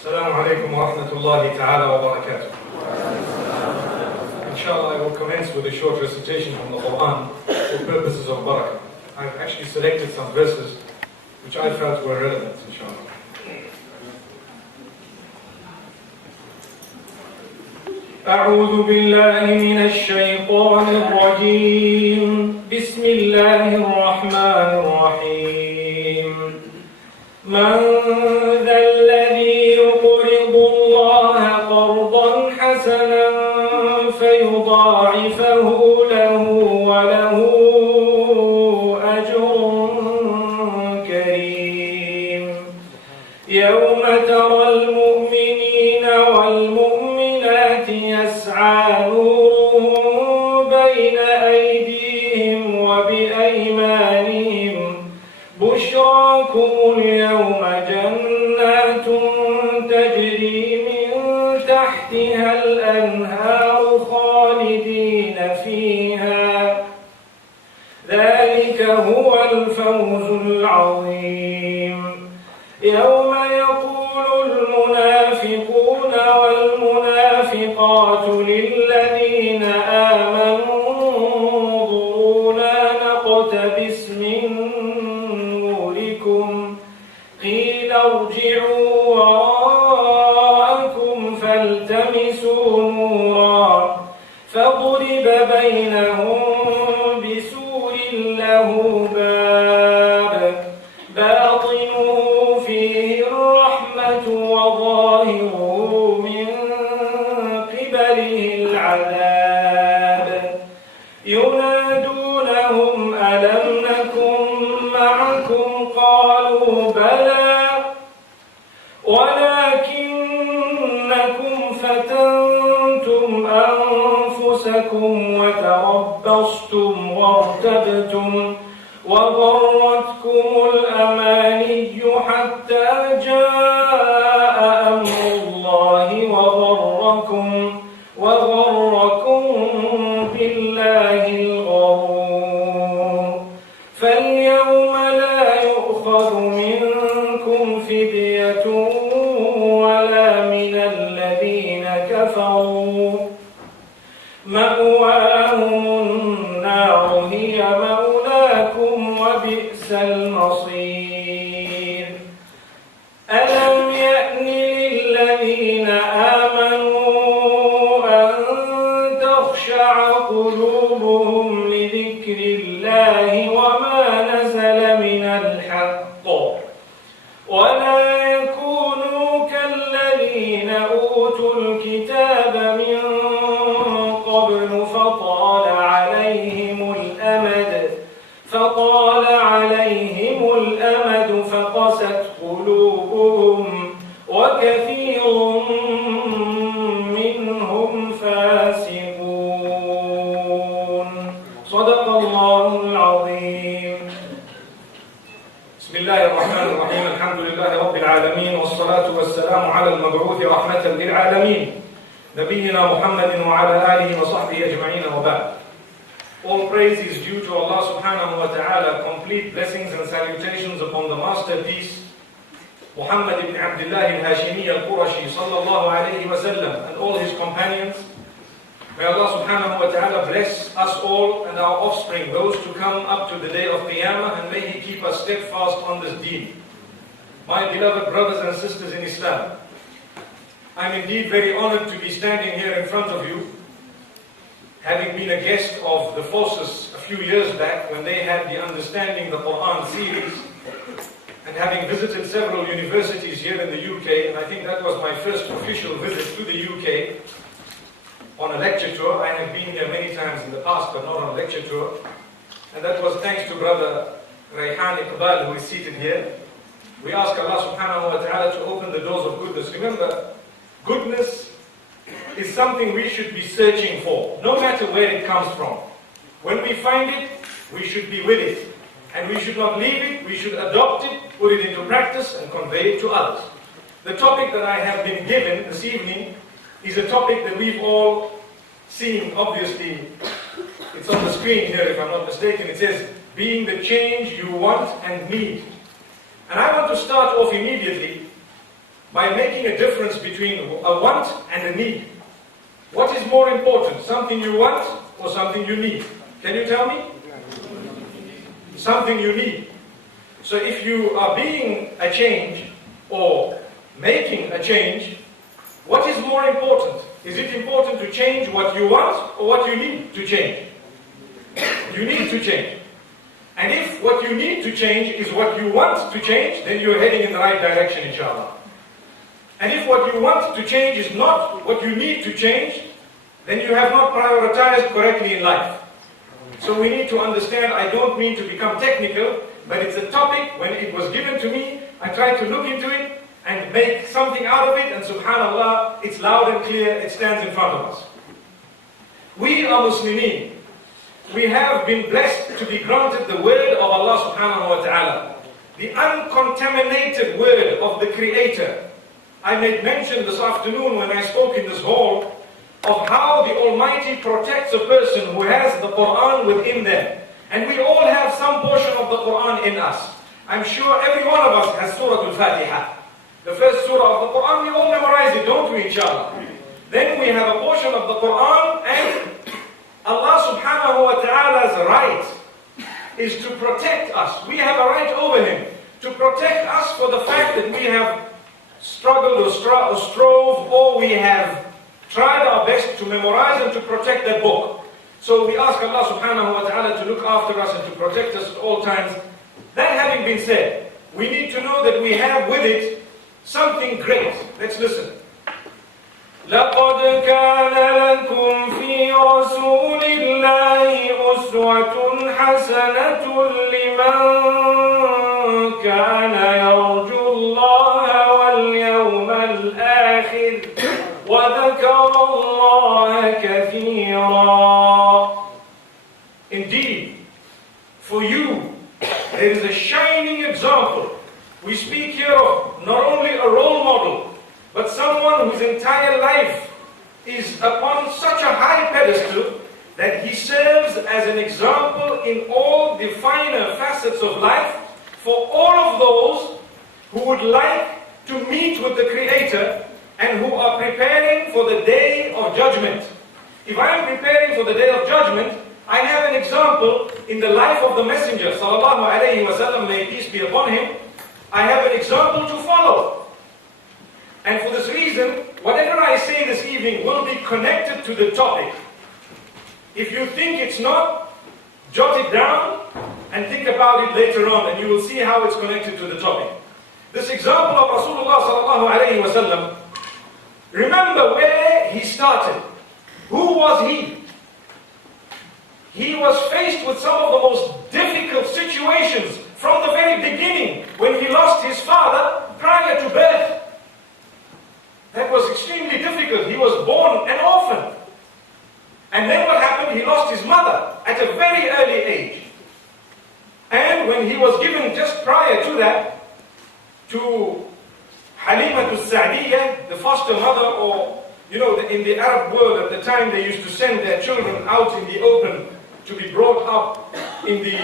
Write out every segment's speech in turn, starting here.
Assalamu alaikum wa rahmatullahi ta'ala wa barakatuh. Inshallah, I will commence with a short recitation from the Quran for purposes of barakah. I've actually selected some verses which I felt were relevant, inshallah. أعوذ بالله من الشيطان الرجيم بسم الله الرحمن الرحيم من ذا الذي يقرض الله قرضا حسنا فيضاعفه له وله أجر كريم يوم ترى المؤمنين والمؤمنات يسعى نورهم بين أيديهم وبأيمانهم بشراكم اليوم جنات تجري من تحتها الأنهار خالدين فيها ذلك هو الفوز العظيم يوم يقول المنافقون والمنافقات للذين آمنوا انظرونا نقتبس من نوركم قيل ارجعوا وراءكم فالتمسوا نورا فضرب بينهم بسور له باب باطنه فيه الرحمة وظاهره من قبله العذاب ينادونهم ألم نكن معكم قالوا بلى ولكنكم فتنتم أنفسكم وتربصتم وارتبتم وغرتكم الأماني حتى جاء أمر الله وغركم بالله الغرور فاليوم لا يؤخذ منكم فدية ولا من الذين كفروا مأواهم النار هي مولاكم وبئس المصير ألم يأن للذين آمنوا أن تخشع قلوبهم لذكر الله وما نزل من الحق ولا يكونوا كالذين أوتوا الكتاب من قبل فطال عليهم الأمد فقست قلوبهم وكثير منهم فاسقون صدق الله العظيم بسم الله الرحمن الرحيم الحمد لله رب العالمين والصلاة والسلام على المبعوث رحمة للعالمين نبينا محمد وعلى آله وصحبه أجمعين وبعد. All praise is due to Allah subhanahu wa ta'ala, complete blessings and salutations upon the masterpiece Muhammad ibn Abdullah al-Hashimi al-Qurashi sallallahu alayhi wa sallam and all his companions. May Allah subhanahu wa ta'ala bless us all and our offspring, those to come up to the day of Qiyamah, and may He keep us steadfast on this deen. My beloved brothers and sisters in Islam, I'm indeed very honored to be standing here in front of you, having been a guest of the forces a few years back when they had the Understanding the Quran series, and having visited several universities here in the UK, and I think that was my first official visit to the UK on a lecture tour. I have been here many times in the past, but not on a lecture tour, and that was thanks to Brother Rayhan Iqbal, who is seated here. We ask Allah subhanahu wa ta'ala to open the doors of goodness. Remember, goodness is something we should be searching for, no matter where it comes from. When we find it, we should be with it. And we should not leave it, we should adopt it, put it into practice, and convey it to others. The topic that I have been given this evening is a topic that we've all seen, obviously. It's on the screen here, if I'm not mistaken. It says, being the change you want and need. And I want to start off immediately by making a difference between a want and a need. What is more important, something you want or something you need? Can you tell me? Something you need. So if you are being a change or making a change, what is more important? Is it important to change what you want or what you need to change? You need to change. And if what you need to change is what you want to change, then you're heading in the right direction, inshallah. And if what you want to change is not what you need to change, then you have not prioritized correctly in life. So we need to understand, I don't mean to become technical, but it's a topic, when it was given to me, I tried to look into it and make something out of it, and subhanAllah, it's loud and clear, it stands in front of us. We are Muslimin. We have been blessed to be granted the word of Allah subhanahu wa ta'ala, the uncontaminated word of the Creator. I made mention this afternoon when I spoke in this hall of how the Almighty protects a person who has the Quran within them. And we all have some portion of the Quran in us. I'm sure every one of us has Surah Al-Fatiha. The first surah of the Quran, we all memorize it, don't we, inshallah? Then we have a portion of the Quran, and Allah subhanahu wa ta'ala's right is to protect us. We have a right over Him to protect us for the fact that we have struggled or strove, or we have tried our best to memorize and to protect that book. So we ask Allah subhanahu wa ta'ala to look after us and to protect us at all times. That having been said, we need to know that we have with it something great. Let's listen. لَقَدْ كَانَ لَكُمْ فِي رَسُولِ اللَّهِ أُسْوَةٌ حَسَنَةٌ لِمَنْ كَانَ يَرْجُو اللَّهَ وَالْيَوْمَ الْآخِرِ وَذَكَرَ اللَّهَ كَثِيرًا. Indeed, for you, there is a shining example. We speak here of not only a role model, but someone whose entire life is upon such a high pedestal that he serves as an example in all the finer facets of life for all of those who would like to meet with the Creator and who are preparing for the Day of Judgment. If I am preparing for the Day of Judgment, I have an example in the life of the Messenger, sallallahu alayhi wa sallam, may peace be upon him. I have an example to follow. And for this reason, whatever I say this evening will be connected to the topic. If you think it's not, jot it down and think about it later on, and you will see how it's connected to the topic. This example of Rasulullah sallallahu alayhi wa sallam, remember where he started. Who was he? He was faced with some of the most difficult situations from the very beginning, when he lost his father prior to birth. That was extremely difficult. He was born an orphan. And then what happened? He lost his mother at a very early age. And when he was given just prior to that, to Halimatu Sa'diyah, the foster mother, or, you know, in the Arab world at the time, they used to send their children out in the open to be brought up in the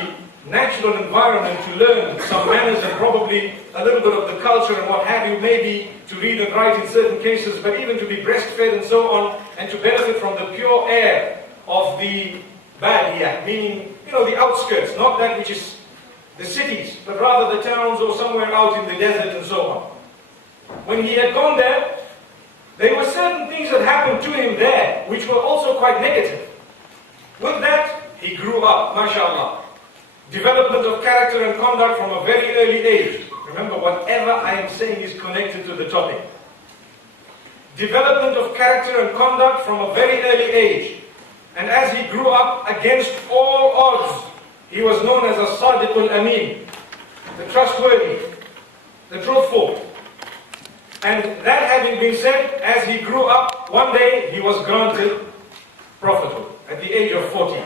natural environment to learn some manners and probably a little bit of the culture and what have you, maybe to read and write in certain cases, but even to be breastfed and so on, and to benefit from the pure air of the Badiyah, meaning, you know, the outskirts, not that which is the cities, but rather the towns or somewhere out in the desert and so on. When he had gone there, there were certain things that happened to him there, which were also quite negative. With that, he grew up, mashallah. Development of character and conduct from a very early age. Remember, whatever I am saying is connected to the topic. Development of character and conduct from a very early age. And as he grew up against all odds, he was known as a Sadiqul Amin, the trustworthy, the truthful. And that having been said, as he grew up, one day he was granted prophethood at the age of 40.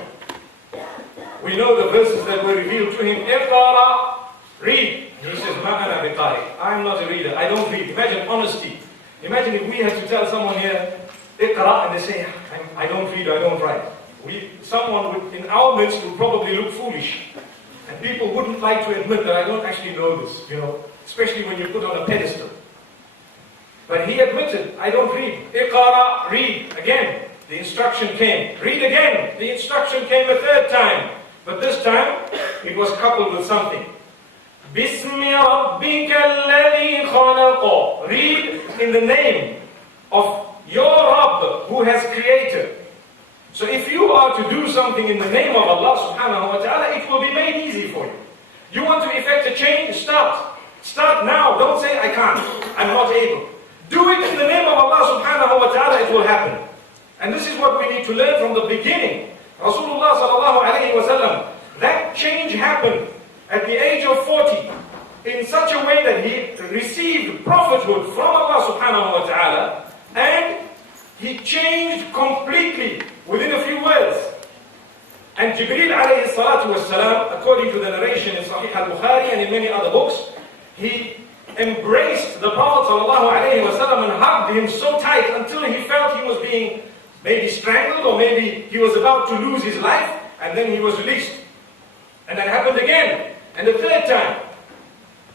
We know the verses that were revealed to him. Iqra, read. He says, Ma ana biqari. I'm not a reader. I don't read. Imagine honesty. Imagine if we had to tell someone here, Iqra, and they say, I don't read, I don't write. Someone would, in our midst, would probably look foolish. And people wouldn't like to admit that I don't actually know this, you know, especially when you're put on a pedestal. But he admitted, I don't read. Iqara, read. Again, the instruction came. Read again. The instruction came a third time. But this time, it was coupled with something. Bismi rabbika alladhi khalaqa. Read in the name of your Rabb who has created. So if you are to do something in the name of Allah subhanahu wa ta'ala, it will be made easy for you. You want to effect a change? Start. Start now. Don't say, I can't. I'm not able. Do it in the name of Allah subhanahu wa ta'ala, it will happen. And this is what we need to learn from the beginning. Rasulullah sallallahu alayhi wa sallam, that change happened at the age of 40 in such a way that he received prophethood from Allah subhanahu wa ta'ala, and he changed completely within a few words. And Jibreel alayhi salatu wasalam, according to the narration in Sahih al-Bukhari and in many other books, he embraced the Prophet sallallahu alayhi wasallam and hugged him so tight until he felt he was being maybe strangled, or maybe he was about to lose his life, and then he was released. And that happened again, and the third time.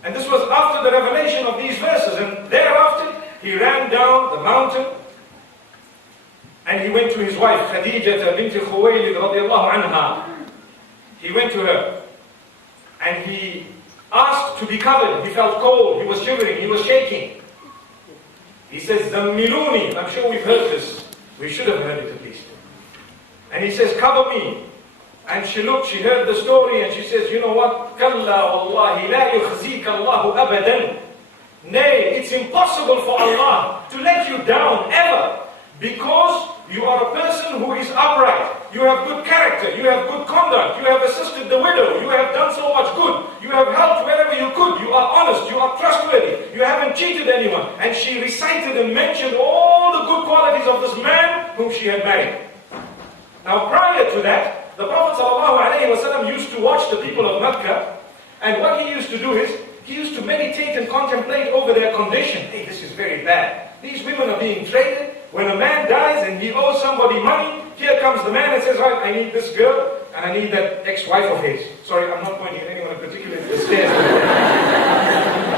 And this was after the revelation of these verses, and thereafter he ran down the mountain and he went to his wife Khadija bint Khuwaylid radiyallahu anha. He went to her and he asked to be covered. He felt cold, he was shivering, he was shaking. He says, Zammiluni. I'm sure we've heard this. We should have heard it at least. And he says, cover me. And she looked, she heard the story, and she says, you know what? Kalla wallahi la yukhzika Allahu abadan. Nay, it's impossible for Allah to let you down ever, because you are a person who is upright. You have good character, you have good conduct, you have assisted the widow, you have done so much good, you have helped wherever you could, you are honest, you are trustworthy, you haven't cheated anyone. And she recited and mentioned all the good qualities of this man whom she had married. Now prior to that, the Prophet ﷺ used to watch the people of Mecca, and what he used to do is, he used to meditate and contemplate over their condition. Hey, this is very bad. These women are being traded. When a man dies and he owes somebody money, here comes the man and says, right, I need this girl, and I need that ex-wife of his. Sorry, I'm not pointing at anyone in particular, it's the stairs.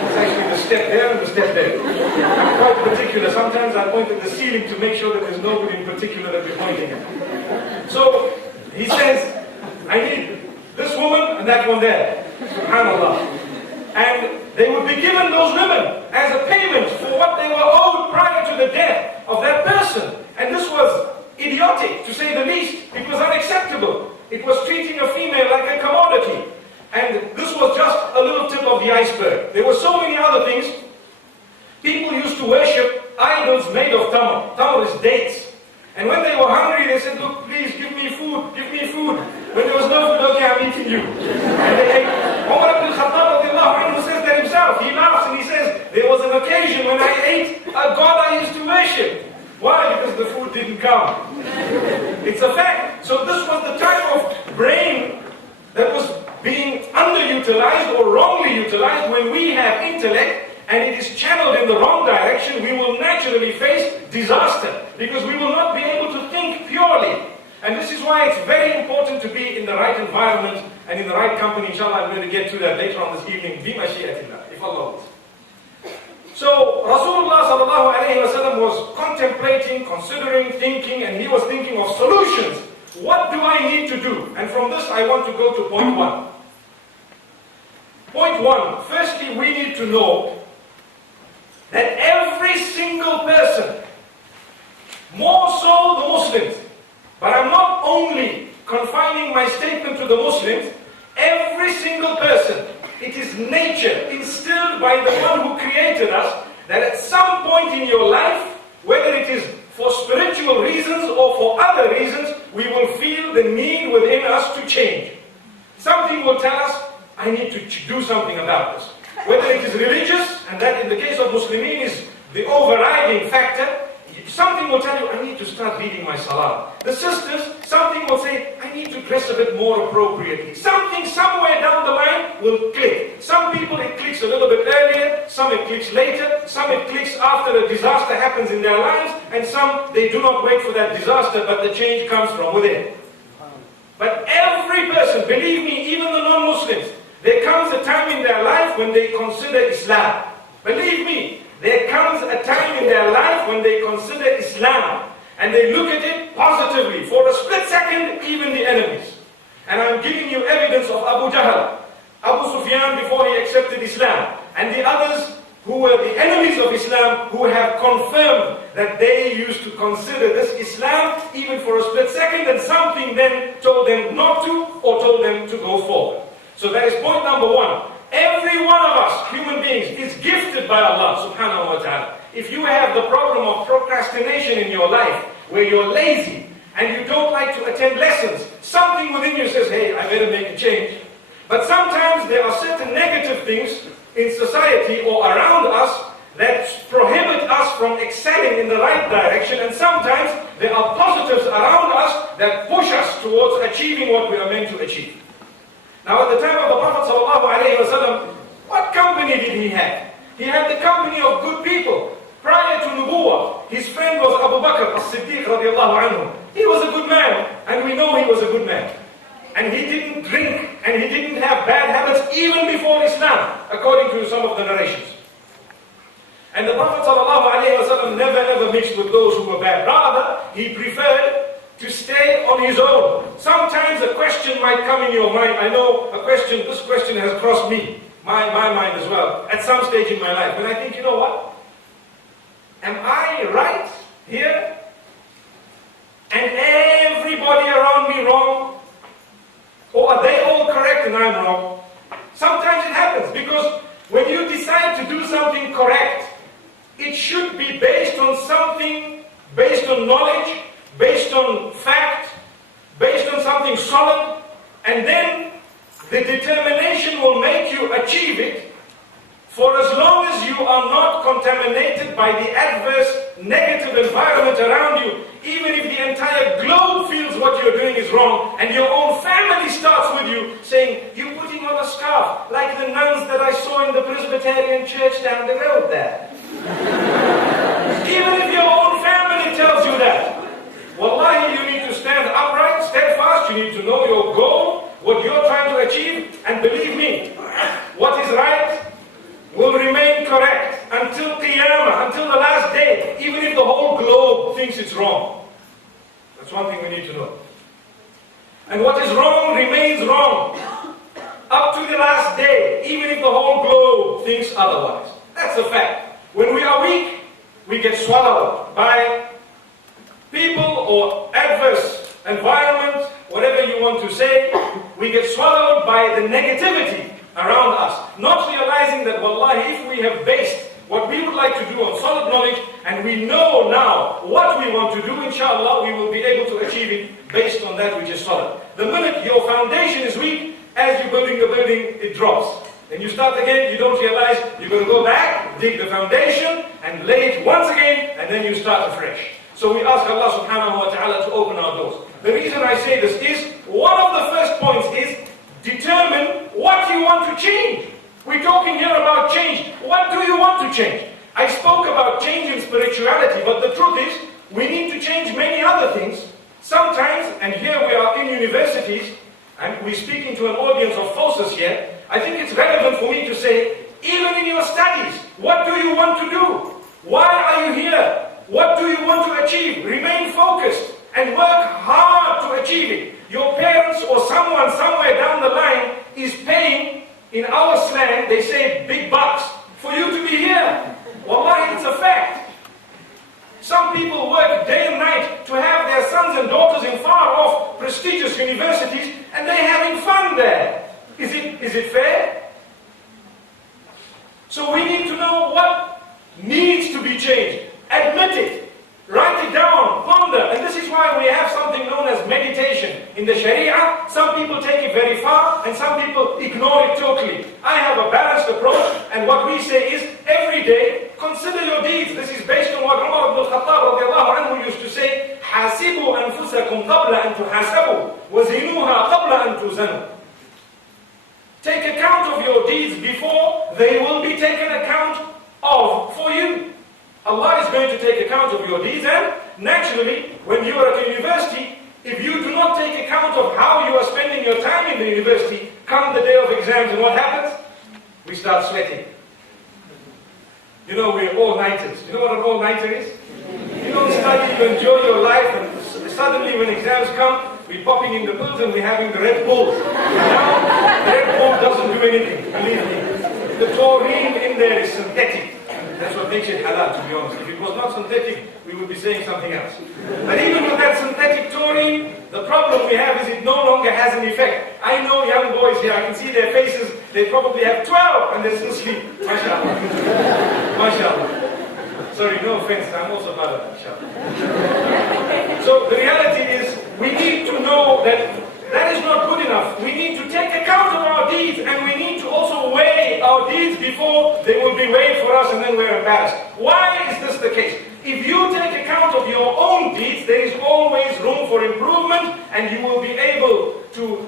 It's actually the step there and the step there. I'm quite particular. Sometimes I point at the ceiling to make sure that there's nobody in particular that we're pointing at. So, he says, I need this woman and that one there. SubhanAllah. And they would be given those women as a payment for what they were owed prior to the death of that person. And this was idiotic, to say the least. It was unacceptable. It was treating a female like a commodity. And this was just a little tip of the iceberg. There were so many other things. People used to worship idols made of tamar. Tamar is dates. And when they were hungry, they said, look, please, give me food, give me food. When there was no food, okay, I'm eating you. And they ate. Umar ibn Khattab says that himself. He laughs and he says, there was an occasion when I ate a god I used to worship. Why? Because the food didn't come. It's a fact. So this was the type of brain that was being underutilized or wrongly utilized. When we have intellect and it is channeled in the wrong direction, we will naturally face disaster, because we will not be able to think purely. And this is why it's very important to be in the right environment and in the right company. Inshallah, I'm going to get to that later on this evening. Bi mashi'atillah, if Allah wills. So Rasulullah sallallahu alayhi wa sallam was contemplating, considering, thinking, and he was thinking of solutions. What do I need to do? And from this I want to go to point one. Point one, firstly we need to know that every single person, more so the Muslims, but I'm not only confining my statement to the Muslims, every single person, it is nature instilled by the one who created us, that at some point in your life, whether it is for spiritual reasons or for other reasons, we will feel the need within us to change. Something will tell us, I need to do something about this. Whether it is religious, and that in the case of Muslimin is the overriding factor, something will tell you, I need to start reading my salah. The sisters, something will say, I need to dress a bit more appropriately. Something somewhere down the line will click. Some people it clicks a little bit earlier, some it clicks later, some it clicks after a disaster happens in their lives, and some they do not wait for that disaster, but the change comes from within. But every person, believe me, even the non-Muslims, there comes a time in their life when they consider Islam. Believe me, there comes a time in their life when they consider Islam and they look at it positively. For a split second, even the enemies. And I'm giving you evidence of Abu Jahl, Abu Sufyan before he accepted Islam, and the others who were the enemies of Islam, who have confirmed that they used to consider this Islam even for a split second, and something then told them not to, or told them to go forward. So that is point number one. Every one of us, human beings, is gifted by Allah subhanahu wa ta'ala. If you have the problem of procrastination in your life, where you're lazy, and you don't like to attend lessons, something within you says, hey, I better make a change. But sometimes there are certain negative things in society or around us that prohibit us from excelling in the right direction, and sometimes there are positives around us that push us towards achieving what we are meant to achieve. Now at the time of the Prophet ﷺ, what company did he have? He had the company of good people. Prior to Nubuwwah, his friend was Abu Bakr as-Siddiq radiallahu anhu. He was a good man, and we know he was a good man. And he didn't drink, and he didn't have bad habits even before Islam, according to some of the narrations. And the Prophet ﷺ never ever mixed with those who were bad. Rather, he preferred to stay on his own. Sometimes a question might come in your mind. I know this question has crossed my mind as well, at some stage in my life. When I think, you know what? Am I right here? And everybody around me wrong? Or are they all correct and I'm wrong? Sometimes it happens, because when you decide to do something correct, it should be based on something, based on knowledge, based on fact, based on something solid, and then the determination will make you achieve it, for as long as you are not contaminated by the adverse, negative environment around you. Even if the entire globe feels what you're doing is wrong, and your own family starts with you saying, you're putting on a scarf, like the nuns that I saw in the Presbyterian church down the road there. Even if your own family tells you that, wallahi, you need to stand upright, steadfast, you need to know your goal, what you're trying to achieve, and believe me, what is right will remain correct until Qiyamah, until the last day, even if the whole globe thinks it's wrong. That's one thing we need to know. And what is wrong remains wrong up to the last day, even if the whole globe thinks otherwise. That's a fact. When we are weak, we get swallowed by people or adverse environment, whatever you want to say. We get swallowed by the negativity around us, not realizing that, wallahi, if we have based what we would like to do on solid knowledge, and we know now what we want to do, inshallah, we will be able to achieve it based on that which is solid. The minute your foundation is weak, as you're building the building, it drops. Then you start again, you don't realize, you're going to go back, dig the foundation, and lay it once again, and then you start afresh. So we ask Allah subhanahu wa ta'ala to open our doors. The reason I say this is, one of the first points is, determine what you want to change. We're talking here about change. What do you want to change? I spoke about change in spirituality, but the truth is, we need to change many other things. Sometimes, and here we are in universities, and we're speaking to an audience of FOSUS here, I think it's relevant for me to say, even in your studies, what do you want to do? Why are you here? What do you want to achieve? Remain focused and work hard to achieve it. Your parents or someone somewhere down the line is paying, in our slang, they say big bucks, for you to be here. Wallahi, it's a fact. Some people work day and night to have their sons and daughters in far-off, prestigious universities, and they're having fun there. Is it fair? So we need to know what needs to be changed. Admit it. Write it down, ponder, and this is why we have something known as meditation. In the Sharia, some people take it very far, and some people ignore it totally. I have a balanced approach, and what we say is, every day, consider your deeds. This is based on what Umar ibn al-Khattab radiallahu anhu used to say, حَاسِبُوا أَنفُسَكُمْ قَبْلَ أَن تُحَاسَبُوا وَزِنُوهَا قَبْلَ أَن تُوزَنُوا. Take account of your deeds before they will be taken account of for you. Allah is going to take account of your deeds, and naturally, when you are at a university, if you do not take account of how you are spending your time in the university, come the day of exams, and what happens? We start sweating. You know, we're all-nighters. You know what an all-nighter is? You don't study, you enjoy your life, and suddenly when exams come, we're popping in the pills and we're having the Red Bull. Now, the Red Bull doesn't do anything, believe me. The taurine in there is synthetic. That's what makes it halal, to be honest. If it was not synthetic, we would be saying something else. But even with that synthetic taurine, the problem we have is it no longer has an effect. I know young boys here, I can see their faces, they probably have 12 and they're still asleep. MashaAllah. MashaAllah. Sorry, no offense, I'm also part of that, inshallah. So the reality is, we need to know that that is not good enough. We need to take account of our deeds, and we need to also weigh our deeds before they will be weighed for us and then we're embarrassed. Why is this the case? If you take account of your own deeds, there is always room for improvement, and you will be able to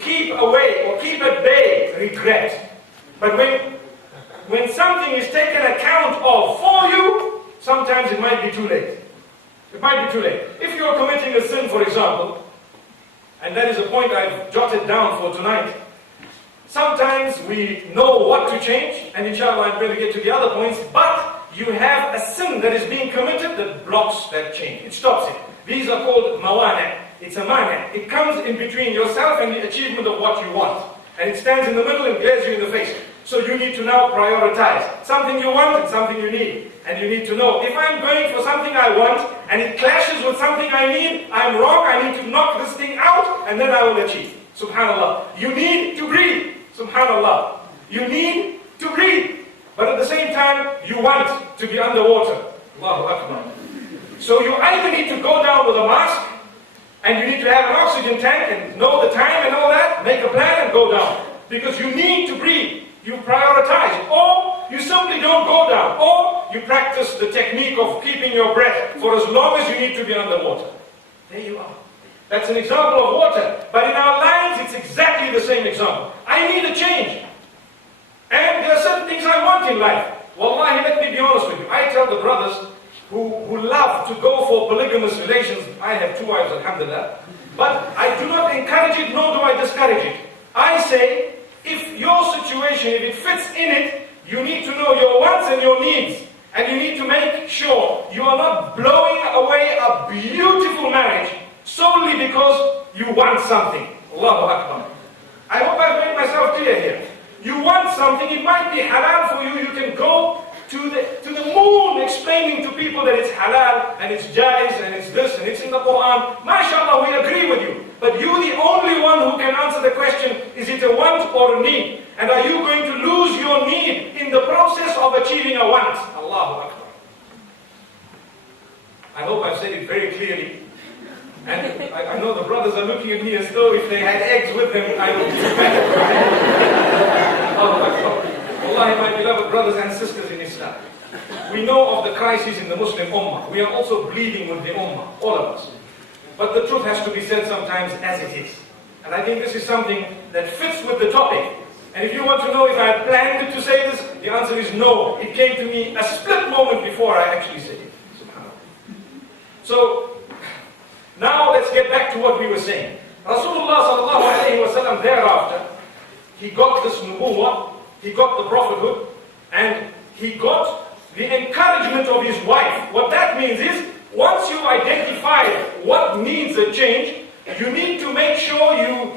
keep away or keep at bay regret. But when something is taken account of for you, sometimes it might be too late. It might be too late. If you are committing a sin, for example, and that is a point I've jotted down for tonight, sometimes we know what to change, and inshallah I'm going to get to the other points, but you have a sin that is being committed that blocks that change. It stops it. These are called mawana. It's a mani. It comes in between yourself and the achievement of what you want. And it stands in the middle and glares you in the face. So you need to now prioritize. Something you want and something you need. And you need to know, if I'm going for something I want, and it clashes with something I need, I'm wrong, I need to knock this thing out, and then I will achieve. Subhanallah. You need to breathe. Subhanallah. You need to breathe. But at the same time, you want to be underwater. Allahu Akbar. So you either need to go down with a mask, and you need to have an oxygen tank, and know the time and all that, make a plan and go down. Because you need to breathe. You prioritize it. Or you simply don't go down. Or you practice the technique of keeping your breath for as long as you need to be underwater. There you are. That's an example of water. But in our lives, it's exactly the same example. I need a change. And there are certain things I want in life. Wallahi, let me be honest with you. I tell the brothers who love to go for polygamous relations, I have 2 wives, alhamdulillah, but I do not encourage it, nor do I discourage it. I say, if your situation, if it fits in it, you need to know your wants and your needs. And you need to make sure you are not blowing away a beautiful marriage solely because you want something. Allahu Akbar. I hope I've made myself clear here. You want something, it might be halal for you, you can go to the moon explaining to people that it's halal and it's jaiz and it's this and it's in the Quran. MashaAllah, we agree with you. But you're the only one who can answer the question, is it a want or a need? And are you going to lose your need in the process of achieving a want? Allahu Akbar. I hope I've said it very clearly. And I know the brothers are looking at me as though if they had eggs with them, I would do better. Allahu Akbar. Wallahi, my beloved brothers and sisters in Islam, we know of the crisis in the Muslim Ummah. We are also bleeding with the Ummah, all of us. But the truth has to be said sometimes as it is. And I think this is something that fits with the topic. And if you want to know if I planned to say this, the answer is no. It came to me a split moment before I actually said it. So, now let's get back to what we were saying. Rasulullah sallallahu alayhi wa sallam thereafter, he got this nubuwwah, he got the prophethood, and he got the encouragement of his wife. What that means is, once you identify what needs a change, you need to make sure you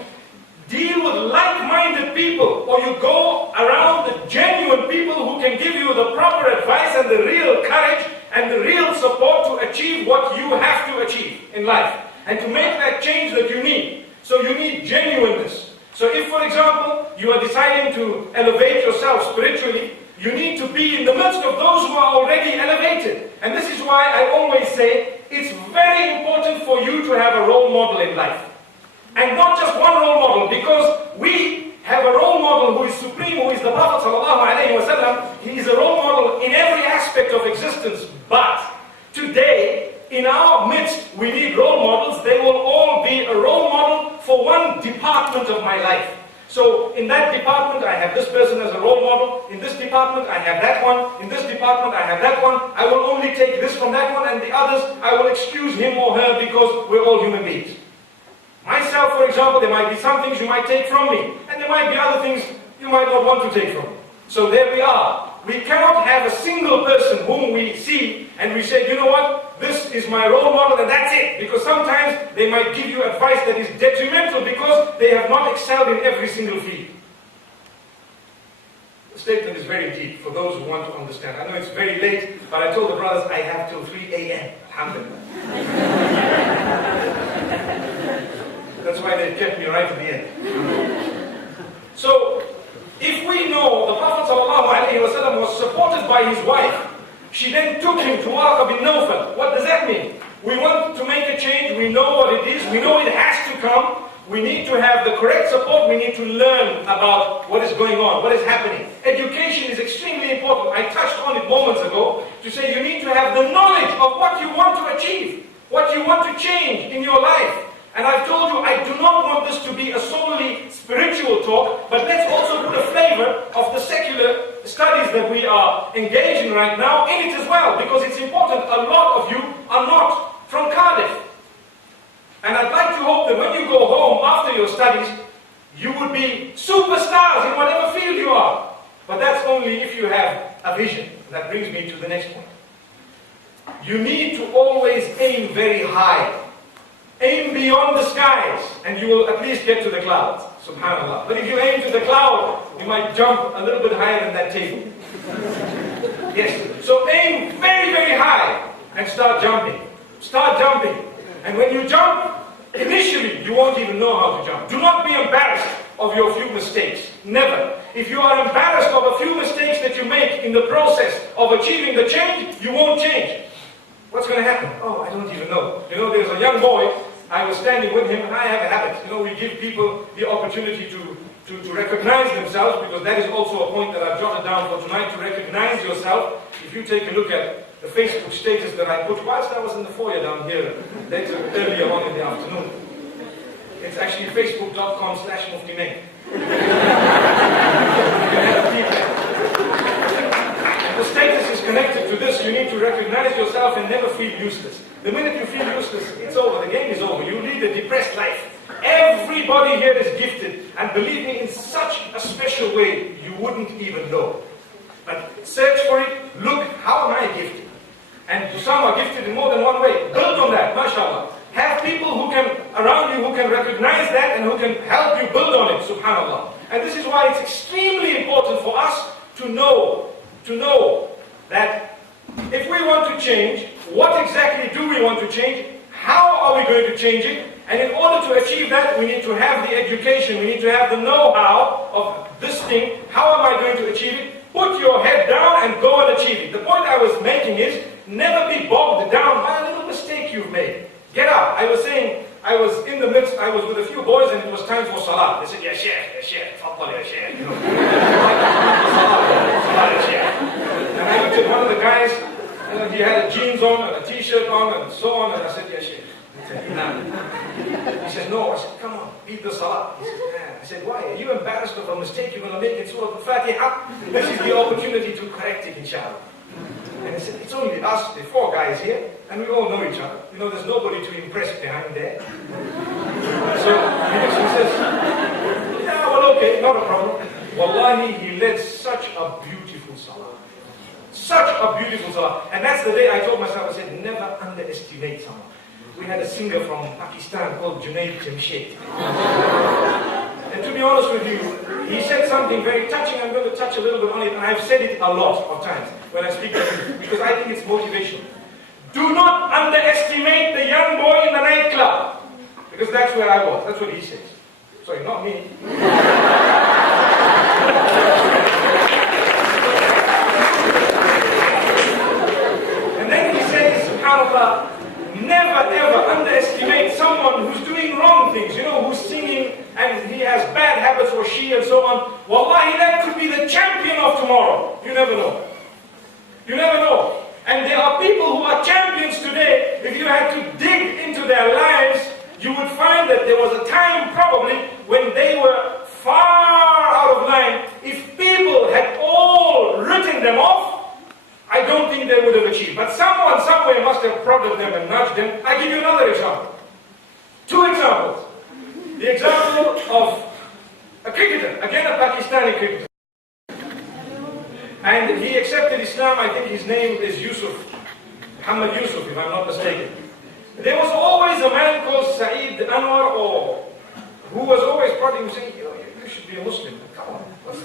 deal with like-minded people, or you go around the genuine people who can give you the proper advice and the real courage and the real support to achieve what you have to achieve in life, and to make that change that you need. So you need genuineness. So if, for example, you are deciding to elevate yourself spiritually, you need to be in the midst of those who are already elevated. And this is why I always say, it's very important for you to have a role model in life. And not just one role model, because we have a role model who is supreme, who is the Prophet ﷺ. He is a role model in every aspect of existence. But today, in our midst, we need role models. They will all be a role model for one department of my life. So in that department, I have this person as a role model. In this department, I have that one. In this department, I have that one. I will only take this from that one, and the others, I will excuse him or her because we're all human beings. Myself, for example, there might be some things you might take from me, and there might be other things you might not want to take from me. So there we are. we cannot have a single person whom we see and we say, you know what, this is my role model and that's it. Because sometimes they might give you advice that is detrimental because they have not excelled in every single field. The statement is very deep for those who want to understand. I know it's very late, but I told the brothers I have till 3 a.m. Alhamdulillah. That's why they kept me right at the end. So, if we know the Prophet ﷺ was supported by his wife, she then took him to Warqa bin Nawfal. What does that mean? We want to make a change, we know what it is, we know it has to come, we need to have the correct support, we need to learn about what is going on, what is happening. Education is extremely important. I touched on it moments ago to say you need to have the knowledge of what you want to achieve, what you want to change in your life. And I've told you, I do not want this to be a solely spiritual talk, but let's also put a flavor of the secular studies that we are engaged in right now in it as well, because it's important. A lot of you are not from Cardiff. And I'd like to hope that when you go home after your studies, you would be superstars in whatever field you are. But that's only if you have a vision. That brings me to the next point. You need to always aim very high. Aim beyond the skies, and you will at least get to the clouds. Subhanallah. But if you aim to the cloud, you might jump a little bit higher than that table. Yes. So aim very, very high and start jumping. Start jumping. And when you jump, initially you won't even know how to jump. Do not be embarrassed of your few mistakes. Never. If you are embarrassed of a few mistakes that you make in the process of achieving the change, you won't change. What's going to happen? Oh, I don't even know. You know, there's a young boy, I was standing with him, and I have a habit. You know, we give people the opportunity to recognize themselves, because that is also a point that I've jotted down for tonight, to recognize yourself. If you take a look at the Facebook status that I put whilst I was in the foyer down here, later, earlier on in the afternoon, it's actually facebook.com/Mufti Menk. The status is connected to this. You need to recognize yourself and never feel useless. The minute you feel useless, it's over. The game is over. You lead a depressed life. Everybody here is gifted. And believe me, in such a special way, you wouldn't even know. But search for it. Look, how am I gifted? And some are gifted in more than one way. Build on that, mashallah. Have people who can, around you, who can recognize that and who can help you build on it, subhanallah. And this is why it's extremely important for us to know that if we want to change, what exactly do we want to change? How are we going to change it? And in order to achieve that, we need to have the education, we need to have the know-how of this thing. How am I going to achieve it? Put your head down and go and achieve it. The point I was making is, never be bogged down by a little mistake you've made. Get up. I was saying, I was in the midst, I was with a few boys and it was time for salah. They said, Ya Sheikh, Faddal Ya Sheikh. You know. Salah, Ya Sheikh. And I looked at one of the guys, and he had a jeans on and a t-shirt on and so on, and I said, Ya Sheikh. He said, nah. He said, no. I said, come on, beat the salah. He said, nah. I said, why? Are you embarrassed of a mistake you're going to make in Surah Al-Fatiha? This is the opportunity to correct it, inshallah. And he said, it's only us, the four guys here, and we all know each other. You know, there's nobody to impress behind there. So he says, yeah, well, okay, not a problem. Wallahi, he led such a beautiful salah. Such a beautiful salah. And that's the day I told myself, I said, never underestimate someone. We had a singer from Pakistan called Junaid Jamshed. And to be honest with you, he said something very touching. I'm going to touch a little bit on it, and I've said it a lot of times when I speak to him, because I think it's motivational. Do not underestimate the young boy in the nightclub, because that's where I was. That's what he says. Sorry, not me. And then he says, subhanAllah, never ever underestimate someone who's doing wrong things, you know, who's singing and he has bad habits, or she, and so on. Wallahi, that could be the champion of tomorrow. You never know. You never know. And there are people who are champions today. If you had to dig into their lives, you would find that there was a time probably when they were far out of line. If people had all written them off, I don't think they would have achieved. But someone somewhere must have prodded them and nudged them. I give you another example. Two examples. The example of a cricketer, again a Pakistani cricketer. And he accepted Islam. I think his name is Yusuf, Muhammad Yusuf, if I'm not mistaken. There was always a man called Saeed Anwar, or who was always prodding him, saying, you should be a Muslim. Come on, what's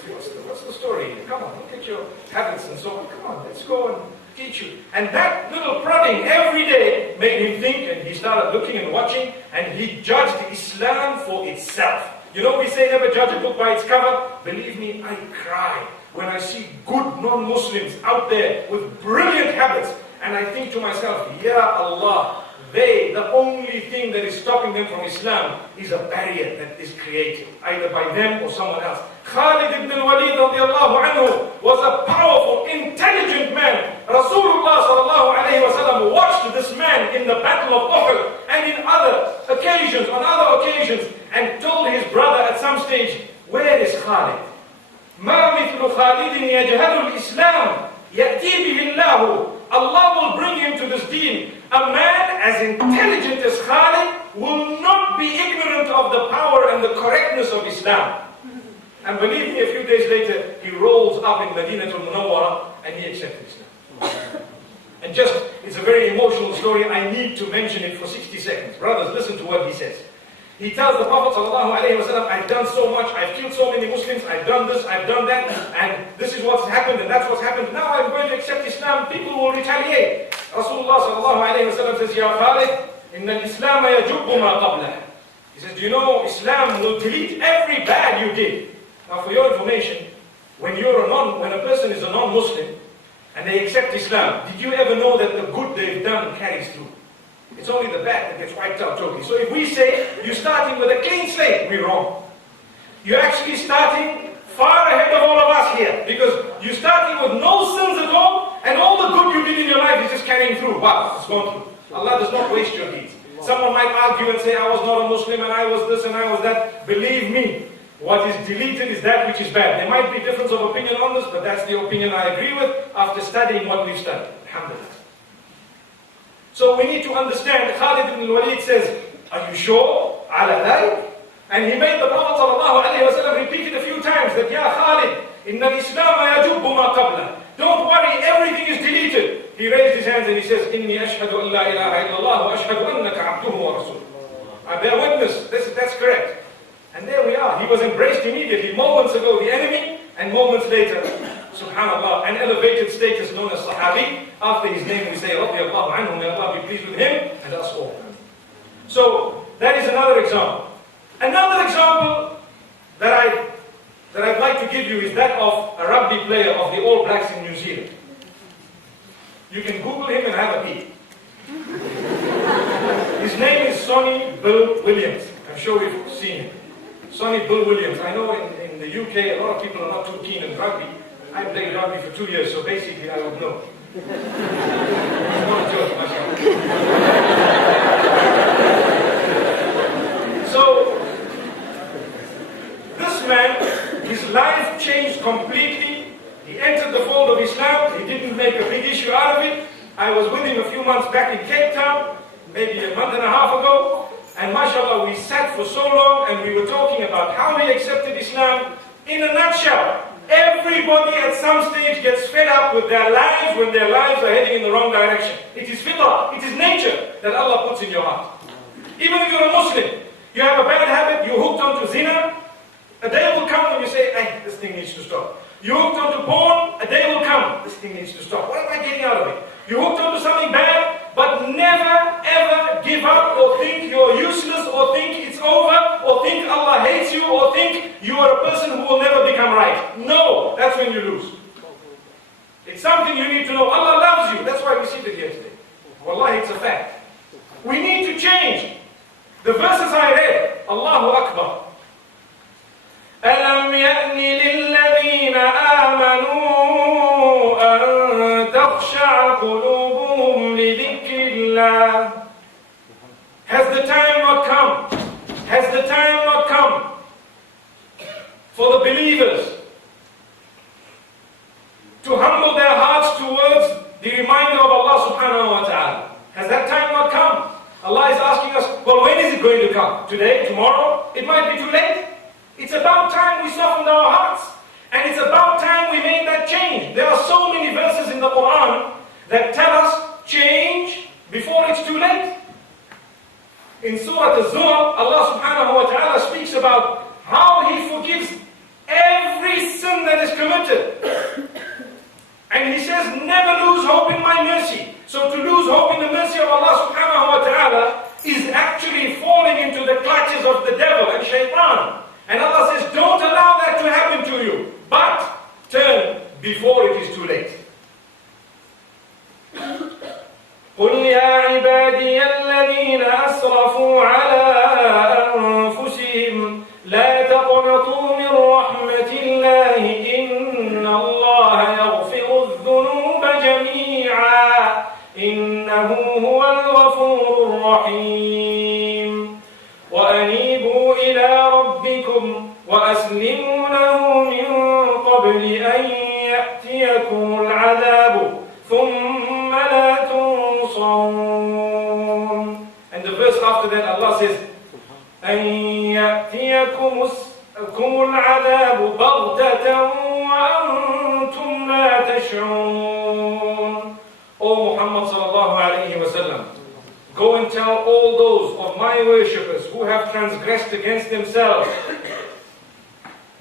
the story? Come on, look at your habits and so on. Come on, let's go and teach you. And that little prodding every day made him think, and he started looking and watching, and he judged Islam for itself. You know, we say never judge a book by its cover. Believe me, I cry when I see good non-Muslims out there with brilliant habits, and I think to myself, Ya Allah, the only thing that is stopping them from Islam is a barrier that is created, either by them or someone else. Khalid ibn al-Walid radiallahu anhu was a powerful, intelligent man. Rasulullah sallallahu alayhi wa sallam watched this man in the battle of Uhud and in other occasions, and told his brother at some stage, where is Khalid? مَا مِثْلُ خَالِدٍ يَجْهَلُ الْإِسْلَامِ يَأْتِي بِهِ اللَّهُ. Allah will bring him to this deen. A man as intelligent as Khalid will not be ignorant of the power and the correctness of Islam. And believe me, a few days later, he rolls up in Madinatul Munawwara and he accepted Islam. And it's a very emotional story. I need to mention it for 60 seconds. Brothers, listen to what he says. He tells the Prophet ﷺ, I've done so much, I've killed so many Muslims, I've done this, I've done that, and this is what's happened, and that's what's happened. Now I'm going to accept Islam, people will retaliate. Rasulullah ﷺ says, Ya Khalid, inna al-Islam yajubbu ma qablah. He says, do you know Islam will delete every bad you did? Now for your information, when a person is a non-Muslim, and they accept Islam, did you ever know that the good they've done carries through? It's only the bad that gets wiped out totally. So if we say, you're starting with a clean slate, we're wrong. You're actually starting far ahead of all of us here. Because you're starting with no sins at all, and all the good you did in your life is just carrying through. Wow, it's gone through. Allah does not waste your deeds. Someone might argue and say, I was not a Muslim, and I was this, and I was that. Believe me, what is deleted is that which is bad. There might be difference of opinion on this, but that's the opinion I agree with after studying what we've studied. Alhamdulillah. So we need to understand, Khalid ibn al-Walid says, are you sure? Ala dhalik? And he made the Prophet ﷺ repeat it a few times, that, Ya Khalid, inna al-Islam yajubbu ma qabla. Don't worry, everything is deleted. He raised his hands and he says, Inni ashhadu an la ilaha illallah wa ashhadu annaka abduhu wa rasuluh. I bear witness, that's correct. And there we are. He was embraced immediately. Moments ago, the enemy, and moments later, subhanallah, an elevated status known as Sahabi. After his name we say, Radiyallahu anhu, may Allah be pleased with him, and us all. So, that is another example. Another example that I'd like to give you is that of a rugby player of the All Blacks in New Zealand. You can Google him and have a peek. His name is Sonny Bill Williams. I'm sure you've seen him. Sonny Bill Williams. I know in the UK a lot of people are not too keen on rugby. I played rugby for 2 years, so basically I would know. It's not a joke, myself. So, this man, his life changed completely. He entered the fold of Islam. He didn't make a big issue out of it. I was with him a few months back in Cape Town, maybe a month and a half ago. And mashallah, we sat for so long and we were talking about how he accepted Islam. In a nutshell, everybody at some stage gets fed up with their lives when their lives are heading in the wrong direction. It is fitrah, it is nature that Allah puts in your heart. Even if you're a Muslim, you have a bad habit, you're hooked onto zina, a day will come when you say, hey, this thing needs to stop. You're hooked onto porn, a day will come, this thing needs to stop. What am I getting out of it? You're hooked onto something bad, but never ever give up or think you're useless or think it's over or think Allah hates you or think you are a person who will never become right. No, that's when you lose. It's something you need to know. Allah loves you. That's why we seated here today. Wallahi, it's a fact. We need to change. The verses I read, Allahu Akbar. أَلَمْ يَأْنِ لِلَّذِينَ آمَنُوا أَن تَخْشَعَ قُلُوبُهُمْ لِذِكْرِ اللَّهِ. Has the time not come? Has the time not come for the believers to humble their hearts towards the reminder of Allah subhanahu wa ta'ala? Has that time not come? Allah is asking us, well, when is it going to come? Today? Tomorrow? It might be too late. It's about time we softened our hearts. And it's about time we made that change. There are so many verses in the Quran that tell us change before it's too late. In Surah Al-Zumar, Allah subhanahu wa ta'ala speaks about how He forgives every sin that is committed. And He says, never lose hope in my mercy. So to lose hope in the mercy of Allah subhanahu wa ta'ala is actually falling into the clutches of the devil and shaitan. And Allah says, don't allow that to happen to you. But turn before it is too late. قل يا عبادي الذين أسرفوا على أنفسهم لا تقنطوا من رحمة الله إن الله يغفر الذنوب جميعا إنه هو الغفور الرحيم وأنيبوا إلى ربكم وأسلموا له من قبل أن يأتيكم العذاب ثم لا تنصرون. And the verse after that Allah says أن يأتيكم العذاب بغتة وأنتم لا تشعرون. O Muhammad sallallahu alayhi wa sallam, go and tell all those of my worshippers who have transgressed against themselves,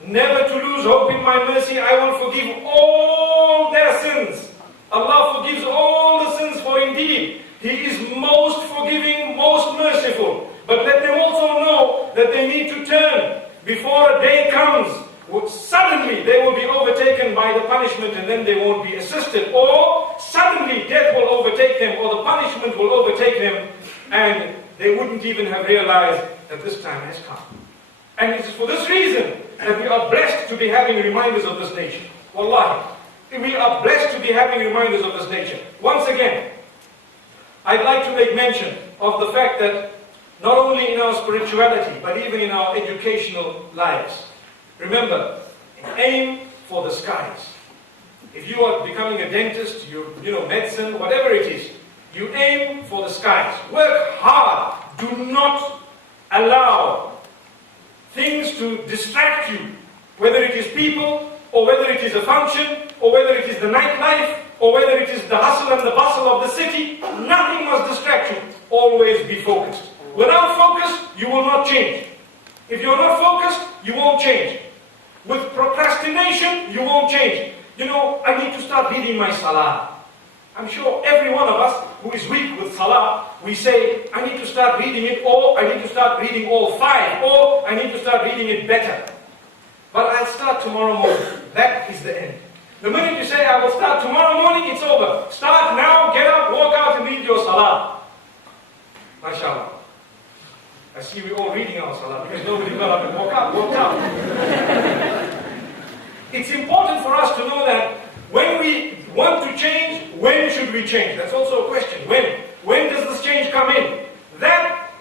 never to lose hope in my mercy. I will forgive all their sins. Allah forgives all the sins, for indeed He is most forgiving, most merciful. But let them also know that they need to turn before a day comes. Suddenly they will be overtaken by the punishment and then they won't be assisted. Or suddenly death will overtake them or the punishment will overtake them and they wouldn't even have realized that this time has come. And it is for this reason that we are blessed to be having reminders of this nature. Wallahi, we are blessed to be having reminders of this nature. Once again, I'd like to make mention of the fact that not only in our spirituality, but even in our educational lives, remember, aim for the skies. If you are becoming a dentist, medicine, whatever it is, you aim for the skies. Work hard. Do not allow things to distract you, whether it is people, or whether it is a function, or whether it is the nightlife, or whether it is the hustle and the bustle of the city. Nothing must distract you. Always be focused. Without focus, you will not change. If you're not focused, you won't change. With procrastination, you won't change. I need to start reading my salah. I'm sure every one of us who is weak with salah, we say, I need to start reading it, or I need to start reading all 5, or I need to start reading it better. But I'll start tomorrow morning. That is the end. The minute you say, I will start tomorrow morning, it's over. Start now, get up, walk out and read your salah. MashaAllah. I see we all reading our salah because nobody got up and walked out. It's important for us to know that when we want to change, when should we change? That's also a question. When? When does this change come in? That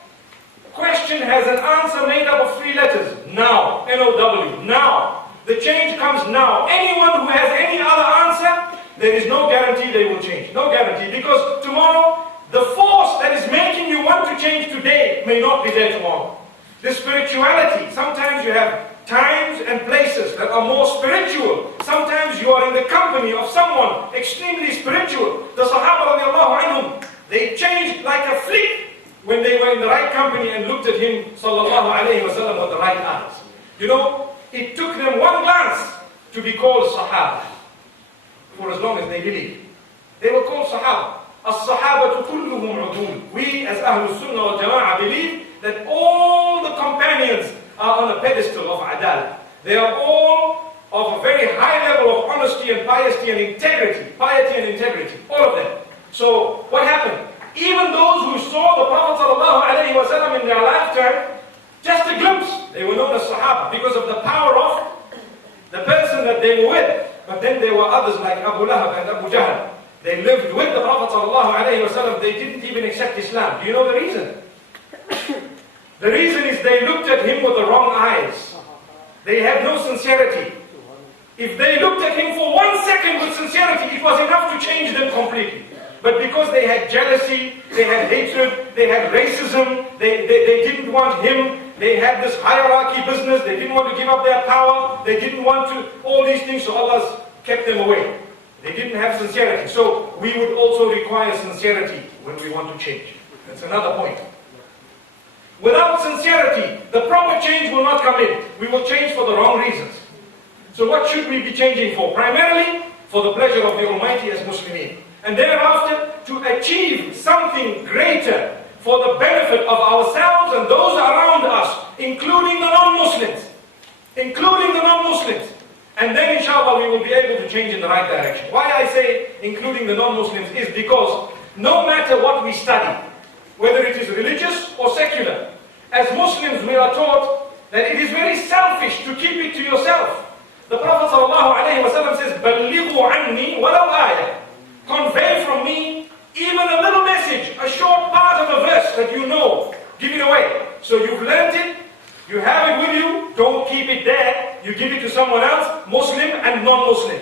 question has an answer made up of 3 letters. Now. N-O-W. Now. The change comes now. Anyone who has any other answer, there is no guarantee they will change. No guarantee. Because tomorrow, the force that is making you want to change today may not be there tomorrow. The spirituality, sometimes you have times and places that are more spiritual. Sometimes you are in the company of someone extremely spiritual. The Sahaba radiallahu anhum, they changed like a flick when they were in the right company and looked at him sallallahu alayhi wa sallam with the right eyes. It took them one glance to be called Sahaba for as long as they believed. They were called Sahaba. As-Sahabatu kulluhum udul. We as Ahlul Sunnah wal Jama'ah believe that all the companions are on a pedestal of adal. They are all of a very high level of honesty and piety and integrity. Piety and integrity. All of them. So what happened? Even those who saw the Prophet ﷺ in their lifetime, just a glimpse, they were known as Sahaba because of the power of the person that they were with. But then there were others like Abu Lahab and Abu Jahl. They lived with the Prophet ﷺ. They didn't even accept Islam. Do you know the reason? The reason is they looked at him with the wrong eyes. They had no sincerity. If they looked at him for 1 second with sincerity, it was enough to change them completely. But because they had jealousy, they had hatred, they had racism, they didn't want him, they had this hierarchy business, they didn't want to give up their power, they didn't want to, all these things, so Allah kept them away. They didn't have sincerity. So we would also require sincerity when we want to change. That's another point. Without sincerity, the proper change will not come in. We will change for the wrong reasons. So what should we be changing for? Primarily, for the pleasure of the Almighty as Muslimin. And thereafter, to achieve something greater for the benefit of ourselves and those around us, including the non-Muslims. Including the non-Muslims. And then inshallah we will be able to change in the right direction. Why I say including the non-Muslims is because no matter what we study, whether it is religious or secular, as Muslims we are taught that it is very selfish to keep it to yourself. The Prophet ﷺ says, بَلِّغُوا عَنِّي وَلَوْ آيَةً. Convey from me even a little message, a short part of a verse that you know. Give it away. So you've learned it, you have it with you, don't keep it there. You give it to someone else, Muslim and non-Muslim.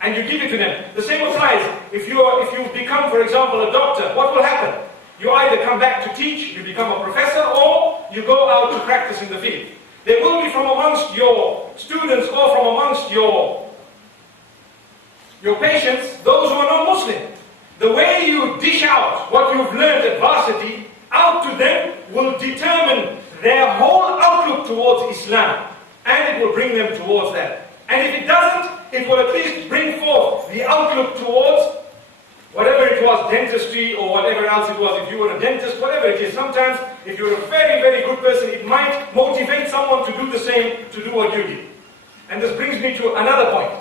And you give it to them. The same applies. If you become, for example, a doctor, what will happen? You either come back to teach, you become a professor, or you go out to practice in the field. There will be from amongst your students or from amongst your patients, those who are non-Muslim. The way you dish out what you've learned at varsity out to them will determine their whole outlook towards Islam. And it will bring them towards that. And if it doesn't, it will at least bring forth the outlook towards whatever it was, dentistry or whatever else it was. If you were a dentist, whatever it is, sometimes if you're a very, very good person, it might motivate someone to do the same, to do what you did. And this brings me to another point.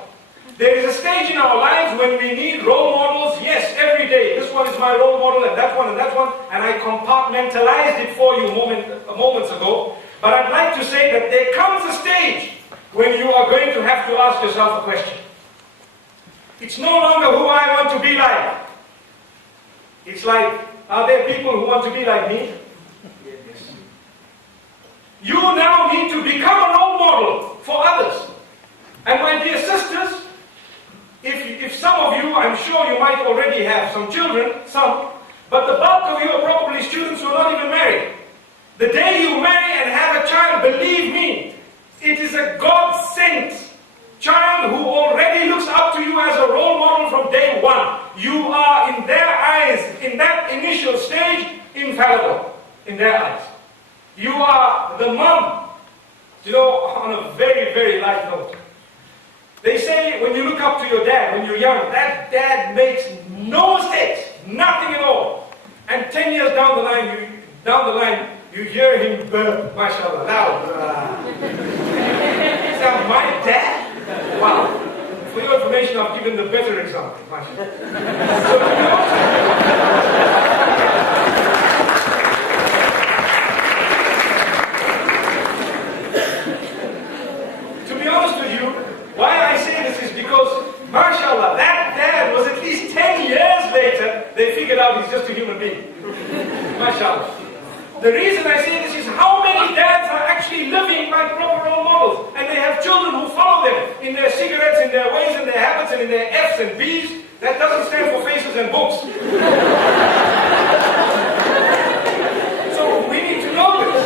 There is a stage in our lives when we need role models, yes, every day. This one is my role model and that one, and I compartmentalized it for you moments ago. But I'd like to say that there comes a stage when you are going to have to ask yourself a question. It's no longer who I want to be like. It's like, are there people who want to be like me? Yes. You now need to become a role model for others. And my dear sisters, if some of you, I'm sure you might already have some children, but the bulk of you are probably students who are not even married. The day you marry and have a child, believe me, it is a God-sent child who already looks up to you as a role model from day one. You are, in their eyes, in that initial stage, infallible. In their eyes. You are the mom. You know, on a very, very light note. They say when you look up to your dad, when you're young, that dad makes no mistakes. Nothing at all. And 10 years down the line, you hear him burp, mashallah, loud. Is that my dad? Wow. For your information, I've given the better example, mashallah. So, to be honest with you, why I say this is because, mashallah, that dad was at least 10 years later, they figured out he's just a human being. Mashallah. The reason I say this is how many dads are actually living like proper role models, and they have children who follow them in their cigarettes, in their ways, in their habits, and in their F's and B's. That doesn't stand for faces and books. So we need to know this,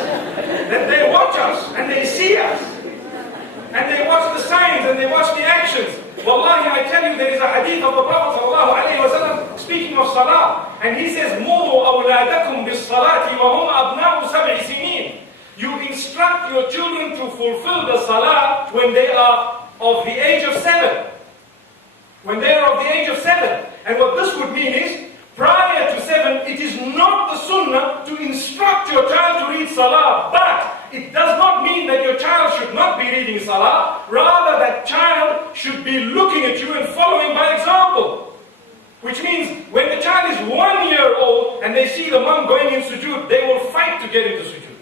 that they watch us, and they see us, and they watch the signs, and they watch the actions. Wallahi, I tell you, there is a hadith of the Prophet ﷺ speaking of salah, and he says, "Muru awladakum bis-salati wa hum abna'u sab'i sinin." You instruct your children to fulfill the salah when they are of the age of 7. When they are of the age of 7. And what this would mean is, prior to 7, it is not the sunnah to instruct your child to read salah, but it does not mean that your child should not be reading salah. Rather, that child should be looking at you and following by example. Which means, when the child is 1 year old and they see the mom going in sujood, they will fight to get into sujood.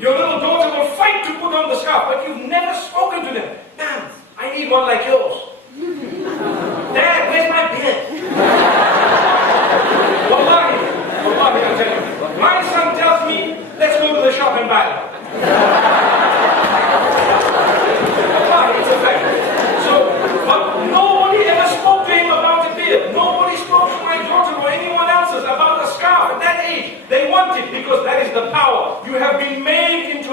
Your little daughter will fight to put on the scarf, but you've never spoken to them. Ma'am, I need one like yours. Dad, where's my beard? Wallahi, I'll tell you. My son tells me, let's go to the shop and buy one. Wallahi, it's a fact. So, but nobody ever spoke to him about a beard. Nobody spoke to my daughter or anyone else about a scarf at that age. They want it because that is the power. You have been made into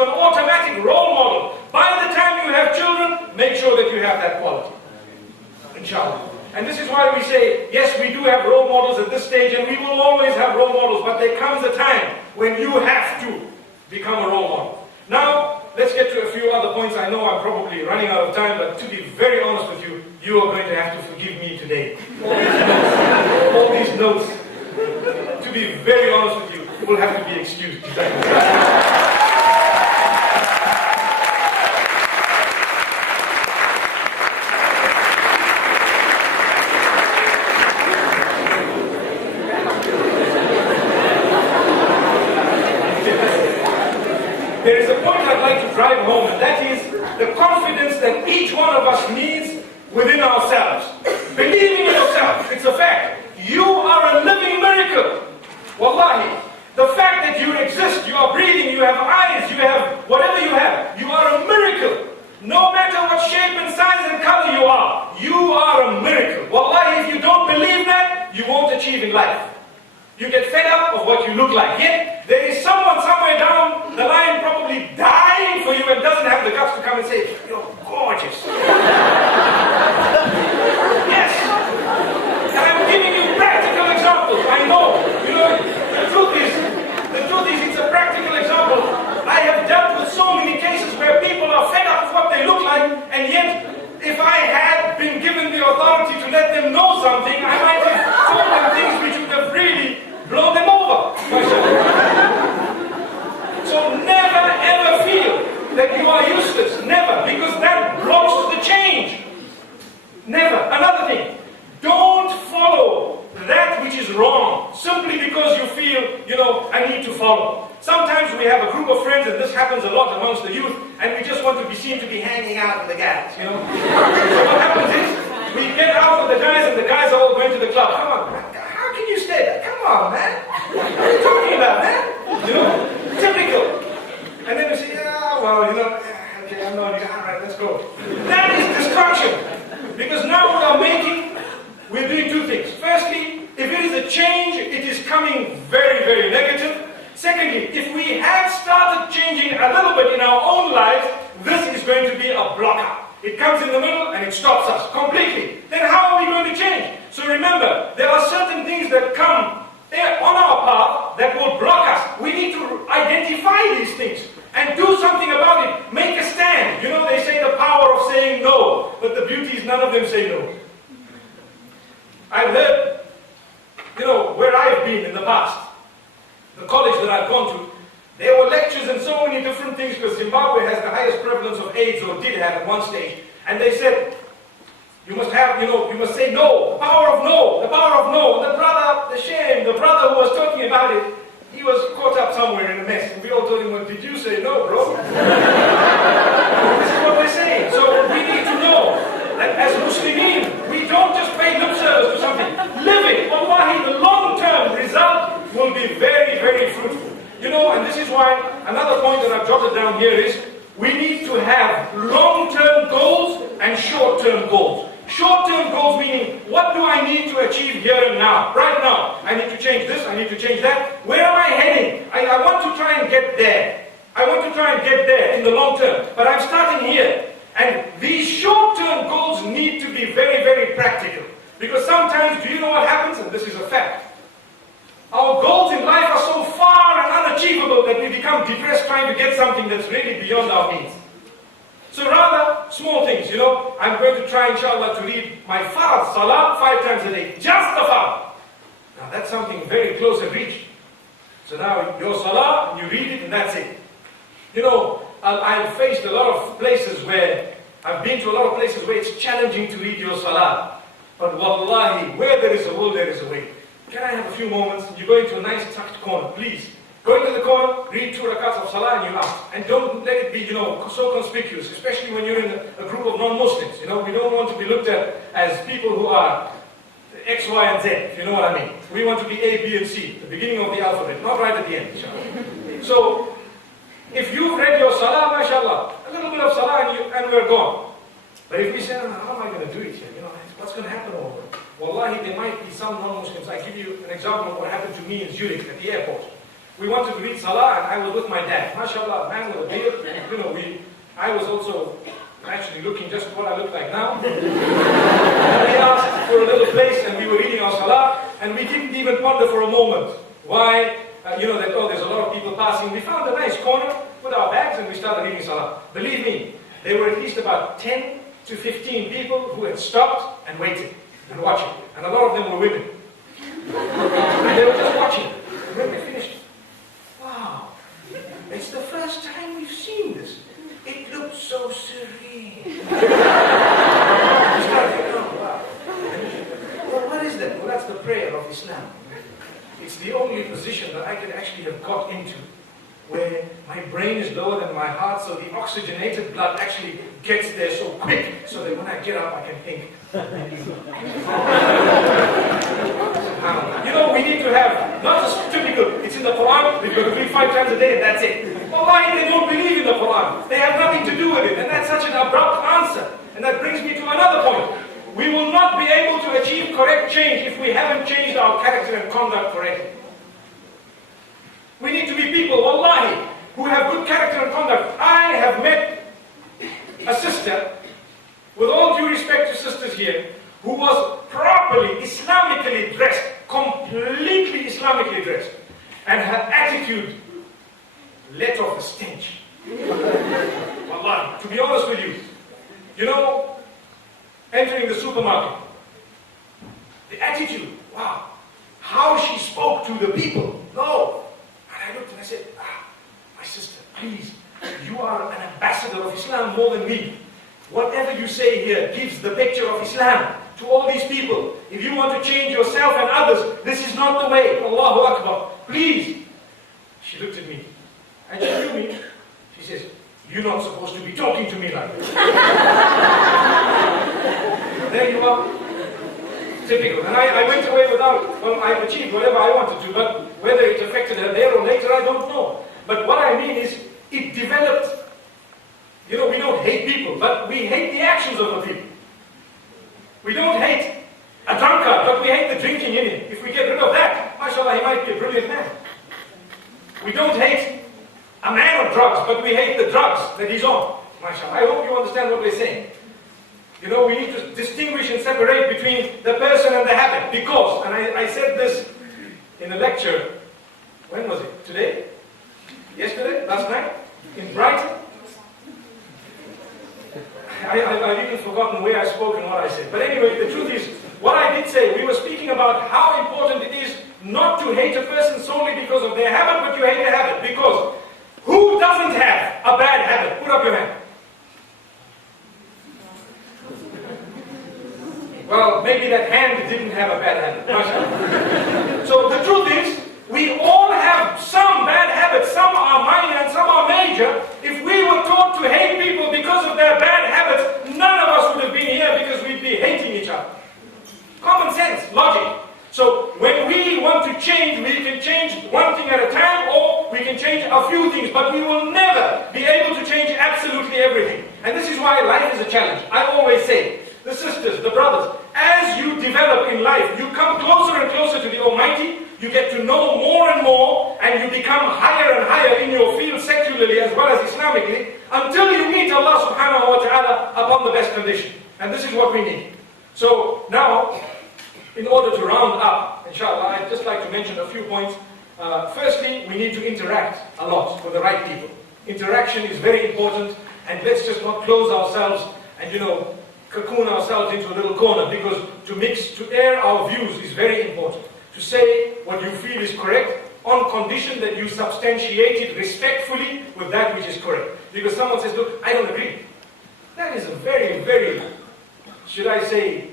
but there comes a time when you have to become a role model. Now, let's get to a few other points. I know I'm probably running out of time, but to be very honest with you, you are going to have to forgive me today. All these notes, to be very honest with you, will have to be excused. There is a point I'd like to drive home, and that is the confidence that each one of us needs within ourselves. Believing in yourself, it's a fact. You are a living miracle. Wallahi. The fact that you exist, you are breathing, you have eyes, you have whatever you have, you are a miracle. No matter what shape and size and color you are a miracle. Wallahi, if you don't believe that, you won't achieve in life. You get fed up of what you look like. Yet, there is someone somewhere down the line probably dying for you and doesn't have the guts to come and say, you're gorgeous. Yes. And I'm giving you practical examples. I know. The truth is, it's a practical example. I have dealt with so many cases where people are fed up with what they look like, and yet, if I had been given the authority to let them know something, I might have told them things which would have really blown them over. So never ever feel that you are useless. Never, because that blocks the change. Never. Another thing, don't follow that which is wrong simply because you feel, I need to follow. Sometimes we have a group of friends, and this happens a lot amongst the youth, and we just want to be seen to be hanging out with the guys, So what happens is, we get out with the guys, and the guys are all going to the club. Come on, man. How can you stay there? Come on, man. What are you talking about, man? Typical. And then we say, okay, I'm not, all right, let's go. That is destruction. Because now we're doing two things. Firstly, if it is a change, it is coming very, very negative. Secondly, if we have started changing a little bit in our own lives, this is going to be a blocker. It comes in the middle and it stops us completely. Then how are we going to change? So remember, there are certain things that come on our path that will block us. We need to identify these things and do something about it. Make a stand. They say the power of saying no, but the beauty is none of them say no. I've heard, where I've been in the past, the college that I've gone to, there were lectures and so many different things, because Zimbabwe has the highest prevalence of AIDS, or did have at one stage. And they said, you must say no, the power of no, the power of no. And the brother who was talking about it, he was caught up somewhere in a mess. And we all told him, well, did you say no, bro? This is what we're saying. So we need to know that as Muslimin, we don't just pay lip service to something. Live it. Wallahi, the long-term result will be very, very fruitful. And this is why another point that I've jotted down here is we need to have long-term goals and short-term goals. Short-term goals meaning, what do I need to achieve here and now? Right now, I need to change this, I need to change that. Where am I heading? I want to try and get there. I want to try and get there in the long term, but I'm starting here. And these short-term goals need to be very, very practical. Because sometimes, do you know what happens? And this is a fact. Our goals in life are so far and unachievable that we become depressed trying to get something that's really beyond our means. So rather, small things, I'm going to try, inshallah, to read my farz, salah, 5 times a day. Just the farz. Now that's something very close and reach. So now, your salah, you read it and that's it. I've faced a lot of places where, I've been to a lot of places where it's challenging to read your salah. But wallahi, where there is a will, there is a way. Can I have a few moments? You go into a nice tucked corner, please. Go into the corner, read 2 rakats of salah and you ask. And don't let it be, so conspicuous, especially when you're in a group of non-Muslims. We don't want to be looked at as people who are X, Y, and Z, if you know what I mean. We want to be A, B, and C, the beginning of the alphabet, not right at the end, inshallah. So, if you've read your salah, mashallah, a little bit of salah and we're gone. But if we say, how am I going to do it here? What's going to happen over? Wallahi, there might be some non-Muslims. I give you an example of what happened to me in Zurich at the airport. We wanted to read salah and I was with my dad. Mashallah, man with a beard. I was also actually looking just what I look like now. And they asked for a little place and we were reading our salah and we didn't even ponder for a moment. Why? There's a lot of people passing. We found a nice corner, put our bags, and we started reading Salah. Believe me, there were at least about 10 to 15 people who had stopped and waited and watching. And a lot of them were women. And they were just watching. And when they finished, wow, it's the first time we've seen this. It looks so serene. Well, what is that? Well, that's the prayer of Islam. It's the only position that I could actually have got into where my brain is lower than my heart, so the oxygenated blood actually gets there so quick, so that when I get up, I can think. We need to have, not just typical, it's in the Quran, we've got to read 5 times a day and that's it. Well, why they don't believe in the Quran? They have nothing to do with it, and that's such an abrupt answer. And that brings me to another point. We will not be able to achieve correct change if we haven't changed our character and conduct correctly. We need to be people, wallahi, who have good character and conduct. I have met a sister, with all due respect to sisters here, who was properly Islamically dressed, completely Islamically dressed, and her attitude let off the stench. Wallahi, to be honest with you, entering the supermarket, the attitude, wow, how she spoke to the people, no. And I looked and I said, my sister, please, you are an ambassador of Islam more than me. Whatever you say here gives the picture of Islam to all these people. If you want to change yourself and others, this is not the way. Allahu Akbar. Please. She looked at me and she knew me. She says, you're not supposed to be talking to me like this. There you are. Typical. And I went away without, I achieved whatever I wanted to, but whether it affected her there or later, I don't know. But what I mean is, it developed. We don't hate people, but we hate the actions of the people. We don't hate a drunkard, but we hate the drinking in him. If we get rid of that, mashallah, he might be a brilliant man. We don't hate a man of drugs, but we hate the drugs that he's on. Mashallah. I hope you understand what we're saying. We need to distinguish and separate between the person and the habit. Because, and I said this in a lecture, when was it? Today? Yesterday? Last night? In Brighton? I've even forgotten where I spoke and what I said. But anyway, the truth is, what I did say, we were speaking about how important it is not to hate a person solely because of their habit, but you hate their habit. Because who doesn't have a bad habit? Put up your hand. Well, maybe that hand didn't have a bad habit. So the truth is, we all have some bad habits. Some are minor and some are major. If we were taught to hate people because of their bad habits, none of us would have been here because we'd be hating each other. Common sense, logic. So when we want to change, we can change one thing at a time, or we can change a few things, but we will never be able to change absolutely everything. And this is why life is a challenge. I always say, the sisters, the brothers, as you develop in life, you come closer and closer to the Almighty, you get to know more and more, and you become higher and higher in your field secularly as well as Islamically, until you meet Allah subhanahu wa ta'ala upon the best condition. And this is what we need. So now, in order to round up, inshallah, I'd just like to mention a few points. Firstly, we need to interact a lot with the right people. Interaction is very important, and let's just not close ourselves and, cocoon ourselves into a little corner, because to air our views is very important. To say what you feel is correct on condition that you substantiate it respectfully with that which is correct. Because someone says, look, I don't agree. That is a very, very, should I say,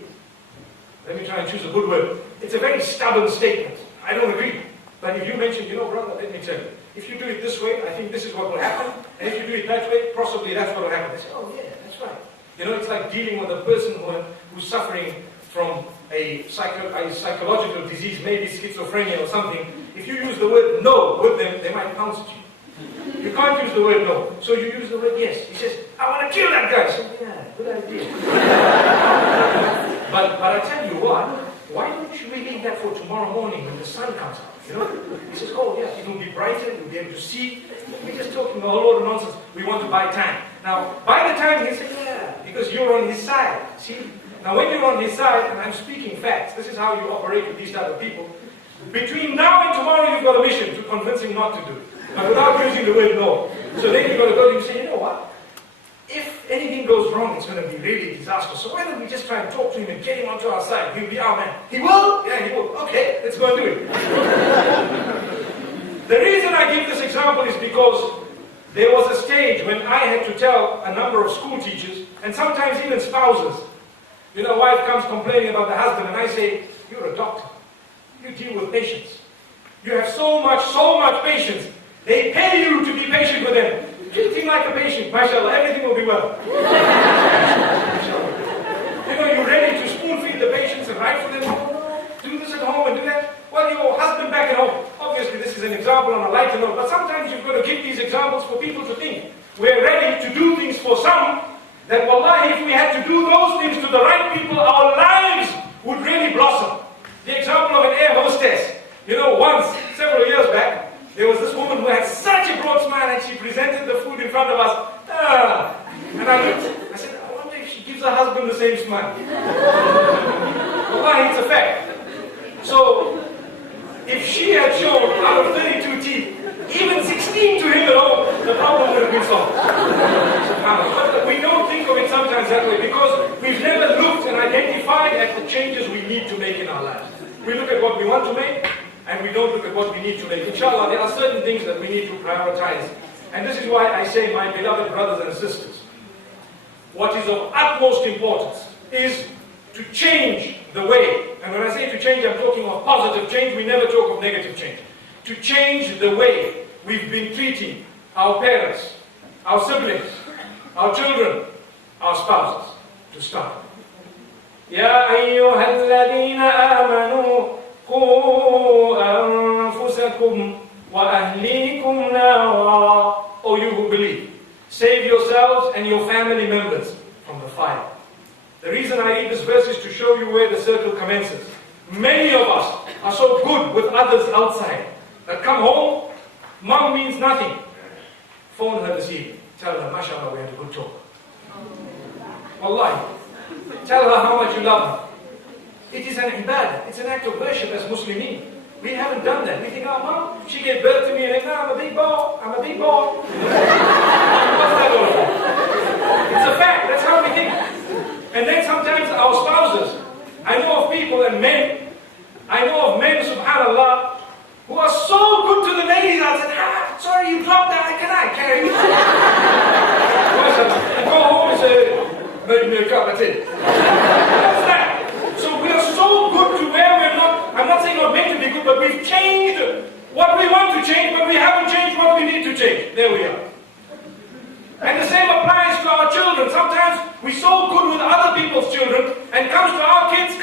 let me try and choose a good word. It's a very stubborn statement. I don't agree. But if you mention, brother, let me tell you, if you do it this way, I think this is what will happen. And if you do it that way, possibly that's what will happen. They say, oh yeah, that's right. It's like dealing with a person who's suffering from a psychological disease, maybe schizophrenia or something. If you use the word no with them, they might pounce at you. You can't use the word no. So you use the word yes. He says, I want to kill that guy. So, yeah, good idea. But I tell you what, why don't we leave that for tomorrow morning when the sun comes out? He says, oh yeah, it will be brighter, you'll be able to see. We're just talking a whole lot of nonsense. We want to buy time. Now, by the time he said, yeah, because you're on his side. See? Now when you're on his side, and I'm speaking facts, this is how you operate with these type of people. Between now and tomorrow, you've got a mission to convince him not to do it, but without using the word no. So then you've got to go to him and say, you know what? If anything goes wrong, it's going to be really disastrous. So why don't we just try and talk to him and get him onto our side? He'll be our man. He will? Yeah, he will. Okay, let's go and do it. The reason I give this example is because there was a stage when I had to tell a number of school teachers, and sometimes even spouses, you know, wife comes complaining about the husband, and I say, you're a doctor. You deal with patients. You have so much patience. They pay you to be patient with them. Treat him like a patient, mashallah, everything will be well. You know, you're ready to spoon feed the patients and write for them, do this at home and do that. Well, your husband back at home. Obviously, this is an example on a lighter note, but sometimes you've got to give these examples for people to think. We're ready to do things for some, that wallahi, if we had to do those things to the right people, our lives would really blossom. The example of an air hostess. You know, once, several years back, there was this woman who had such a broad smile and she presented the food in front of us. And I looked, I said, I wonder if she gives her husband the same smile. Wallahi, it's a fact. So, if she had shown out of 32 teeth, even 16 to him at home, the problem would have been solved. But we don't think of it sometimes that way because we've never looked and identified at the changes we need to make in our lives. We look at what we want to make, and we don't look at what we need to make. Inshallah, there are certain things that we need to prioritize. And this is why I say, my beloved brothers and sisters, what is of utmost importance is to change the way. And when I say to change, I'm talking of positive change. We never talk of negative change. To change the way we've been treating our parents, our siblings, our children, our spouses. To start. Ya ayyuhal ladhina amanu قُوا أَنفُسَكُمْ وَأَهْلِيكُمْ نَارًا. O you who believe, save yourselves and your family members from the fire. The reason I read this verse is to show you where the circle commences. Many of us are so good with others outside that come home, mom means nothing. Phone her this evening. Tell her, mashallah, we had a good talk. Wallahi. Tell her how much you love her. It is an ibadah, it's an act of worship as Muslimin. We haven't done that. We think, oh, mom, she gave birth to me, and now I'm a big boy, I'm a big boy. What's that all about? It's a fact, that's how we think. And then sometimes our spouses, I know of people and men, I know of men, subhanAllah, who are so good to the ladies. I said, sorry, you dropped that, can I carry it? And go home and say, made me a cup, that's it. What's that? So we are so good to where we're not, I'm not saying we're meant to be good, but we've changed what we want to change, but we haven't changed what we need to change. There we are. And the same applies to our children. Sometimes we're so good with other people's children, and come to our kids,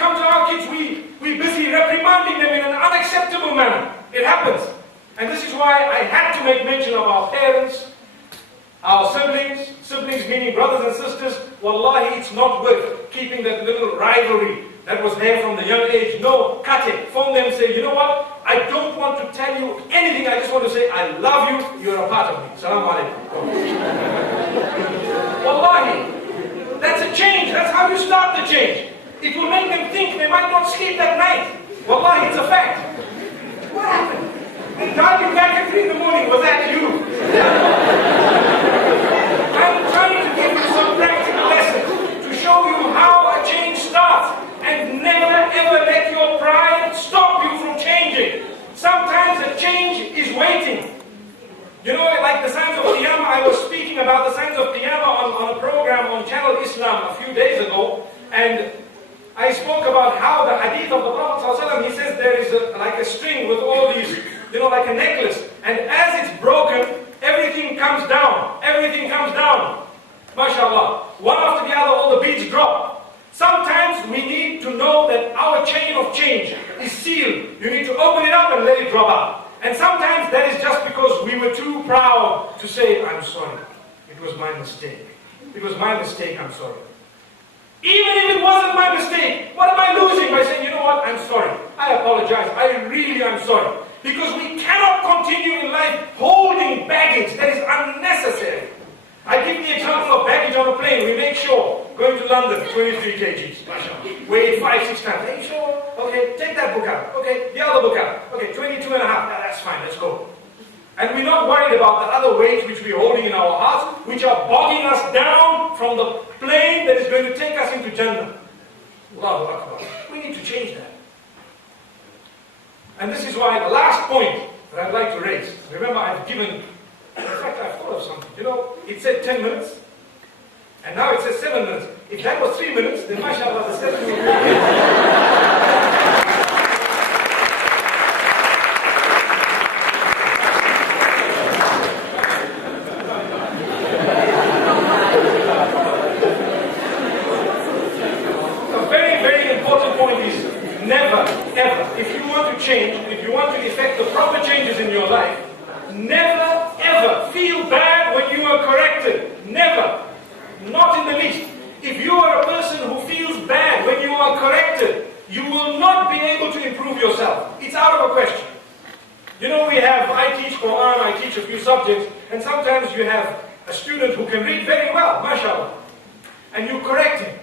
we're busy reprimanding them in an unacceptable manner. It happens. And this is why I had to make mention of our parents, our siblings meaning brothers and sisters. Wallahi, it's not worth keeping that little rivalry that was there from the young age. No, cut it. Phone them and say, you know what? I don't want to tell you anything. I just want to say, I love you. You're a part of me. Salaam alaikum. Wallahi, that's a change. That's how you start the change. It will make them think they might not sleep that night. Wallahi, it's a fact. What happened? They dialed you back at 3 in the morning. Was that you? I'm trying to give you some practical lessons to show you how a change starts. And never ever let your pride stop you from changing. Sometimes a change is waiting. You know, like the signs of Qiyamah, I was speaking about the signs of Qiyamah on a program on Channel Islam a few days ago, and I spoke about how the hadith of the Prophet ﷺ, he says there is like a string with all these, you know, like a necklace, and as it's broken, everything comes down. Everything comes down. MashaAllah. One after the other, all the beads drop. Sometimes we need to know that our chain of change is sealed. You need to open it up and let it drop out. And sometimes that is just because we were too proud to say, I'm sorry. It was my mistake. It was my mistake, I'm sorry. Even if it wasn't my mistake, what am I losing by saying, you know what, I'm sorry. I apologize. I really am sorry. Because we cannot continue in life holding baggage that is unnecessary. I give the example of baggage on a plane. We make sure, going to London, 23 kgs, weigh 5-6 times. Are you sure? Okay, Okay, take that book out. Okay, the other book out. Okay, 22 and a half. That's fine, let's go. And we're not worried about the other weights which we're holding in our hearts, which are bogging us down from the plane that is going to take us into Jannah. Allahu Akbar. We need to change that. And this is why the last point that I'd like to raise, remember I've given, in fact I've thought of something. You know, it said 10 minutes, and now it says 7 minutes. If that was 3 minutes, then mashallah, the 7 minutes. Change, if you want to effect the proper changes in your life, never ever feel bad when you are corrected. Never. Not in the least. If you are a person who feels bad when you are corrected, you will not be able to improve yourself. It's out of a question. You know, I teach Quran, I teach a few subjects, and sometimes you have a student who can read very well, mashallah, and you correct him.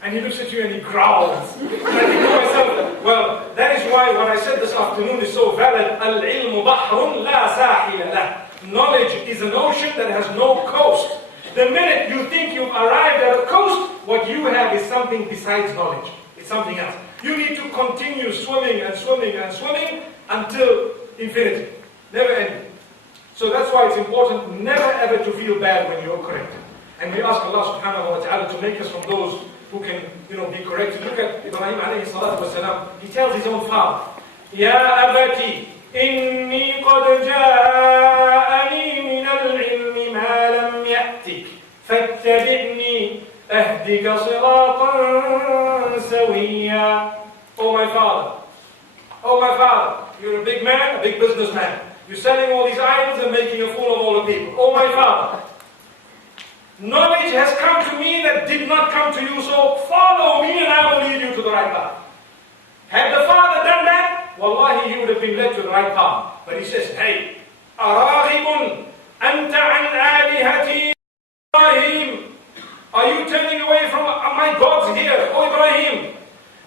And he looks at you and he growls. And I think to myself, well, that is why what I said this afternoon is so valid. Al-ilmu bahrun la sahila lah. Knowledge is an ocean that has no coast. The minute you think you've arrived at a coast, what you have is something besides knowledge. It's something else. You need to continue swimming and swimming and swimming until infinity. Never ending. So that's why it's important never ever to feel bad when you're corrected. And we ask Allah subhanahu wa ta'ala to make us from those who can, be corrected. Look at Ibrahim alayhi salatu wasalam. He tells his own father, Ya abati, inni qad ja'ani min al-ilmi ma lam ya'tik, fattabi'ni ahdika siratan sawiyya. Oh my father, you're a big man, a big businessman. You're selling all these idols and making a fool of all the people. Oh my father, knowledge has come to me that did not come to you, so follow me and I will lead you to the right path. Had the father done that, wallahi, he would have been led to the right path. But he says, hey, أَرَاغِبٌ أَنْتَ عَنْ آلِهَتِي Ibrahim, are you turning away from my gods here? Oh Ibrahim,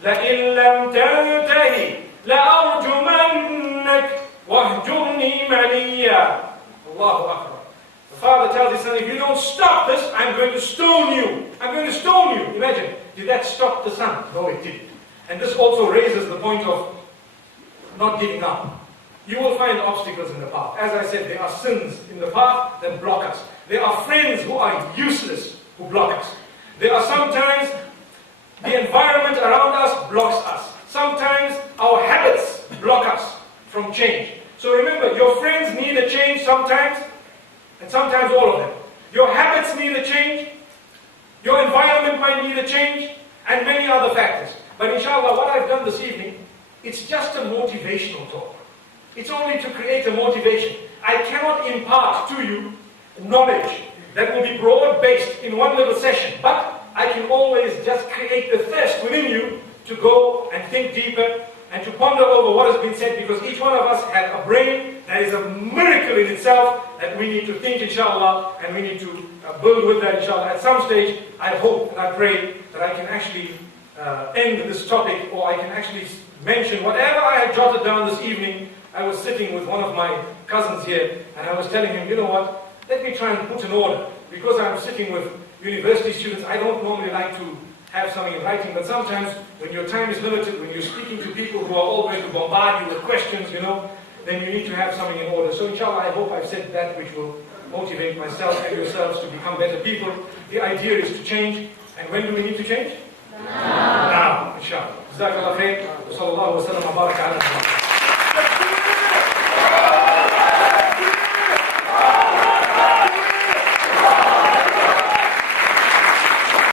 لَإِن لَمْ تَنْتَهِ لَأَرْجُمَنَّكَ وَاهْجُرْنِي مَلِيًّا. Allahu Akbar. The father tells his son, if you don't stop this, I'm going to stone you. I'm going to stone you. Imagine, did that stop the son? No, it didn't. And this also raises the point of not giving up. You will find obstacles in the path. As I said, there are sins in the path that block us. There are friends who are useless who block us. There are sometimes the environment around us blocks us. Sometimes our habits block us from change. So remember, your friends need a change sometimes, and sometimes all of them. Your habits need a change, your environment might need a change, and many other factors. But inshallah, what I've done this evening, it's just a motivational talk. It's only to create a motivation. I cannot impart to you knowledge that will be broad-based in one little session, but I can always just create the thirst within you to go and think deeper and to ponder over what has been said, because each one of us has a brain that is a miracle in itself that we need to think, inshallah, and we need to build with that, inshallah. At some stage, I hope and I pray that I can actually end this topic, or I can actually mention whatever I had jotted down this evening. I was sitting with one of my cousins here, and I was telling him, you know what, let me try and put an order. Because I'm sitting with university students, I don't normally like to have something in writing, but sometimes when your time is limited, when you're speaking to people who are all going to bombard you with questions, then you need to have something in order. So inshallah, I hope I've said that which will motivate myself and yourselves to become better people. The idea is to change. And when do we need to change? Now, inshallah. Jazakallah khair. Wa sallallahu wa sallam wa baraka ala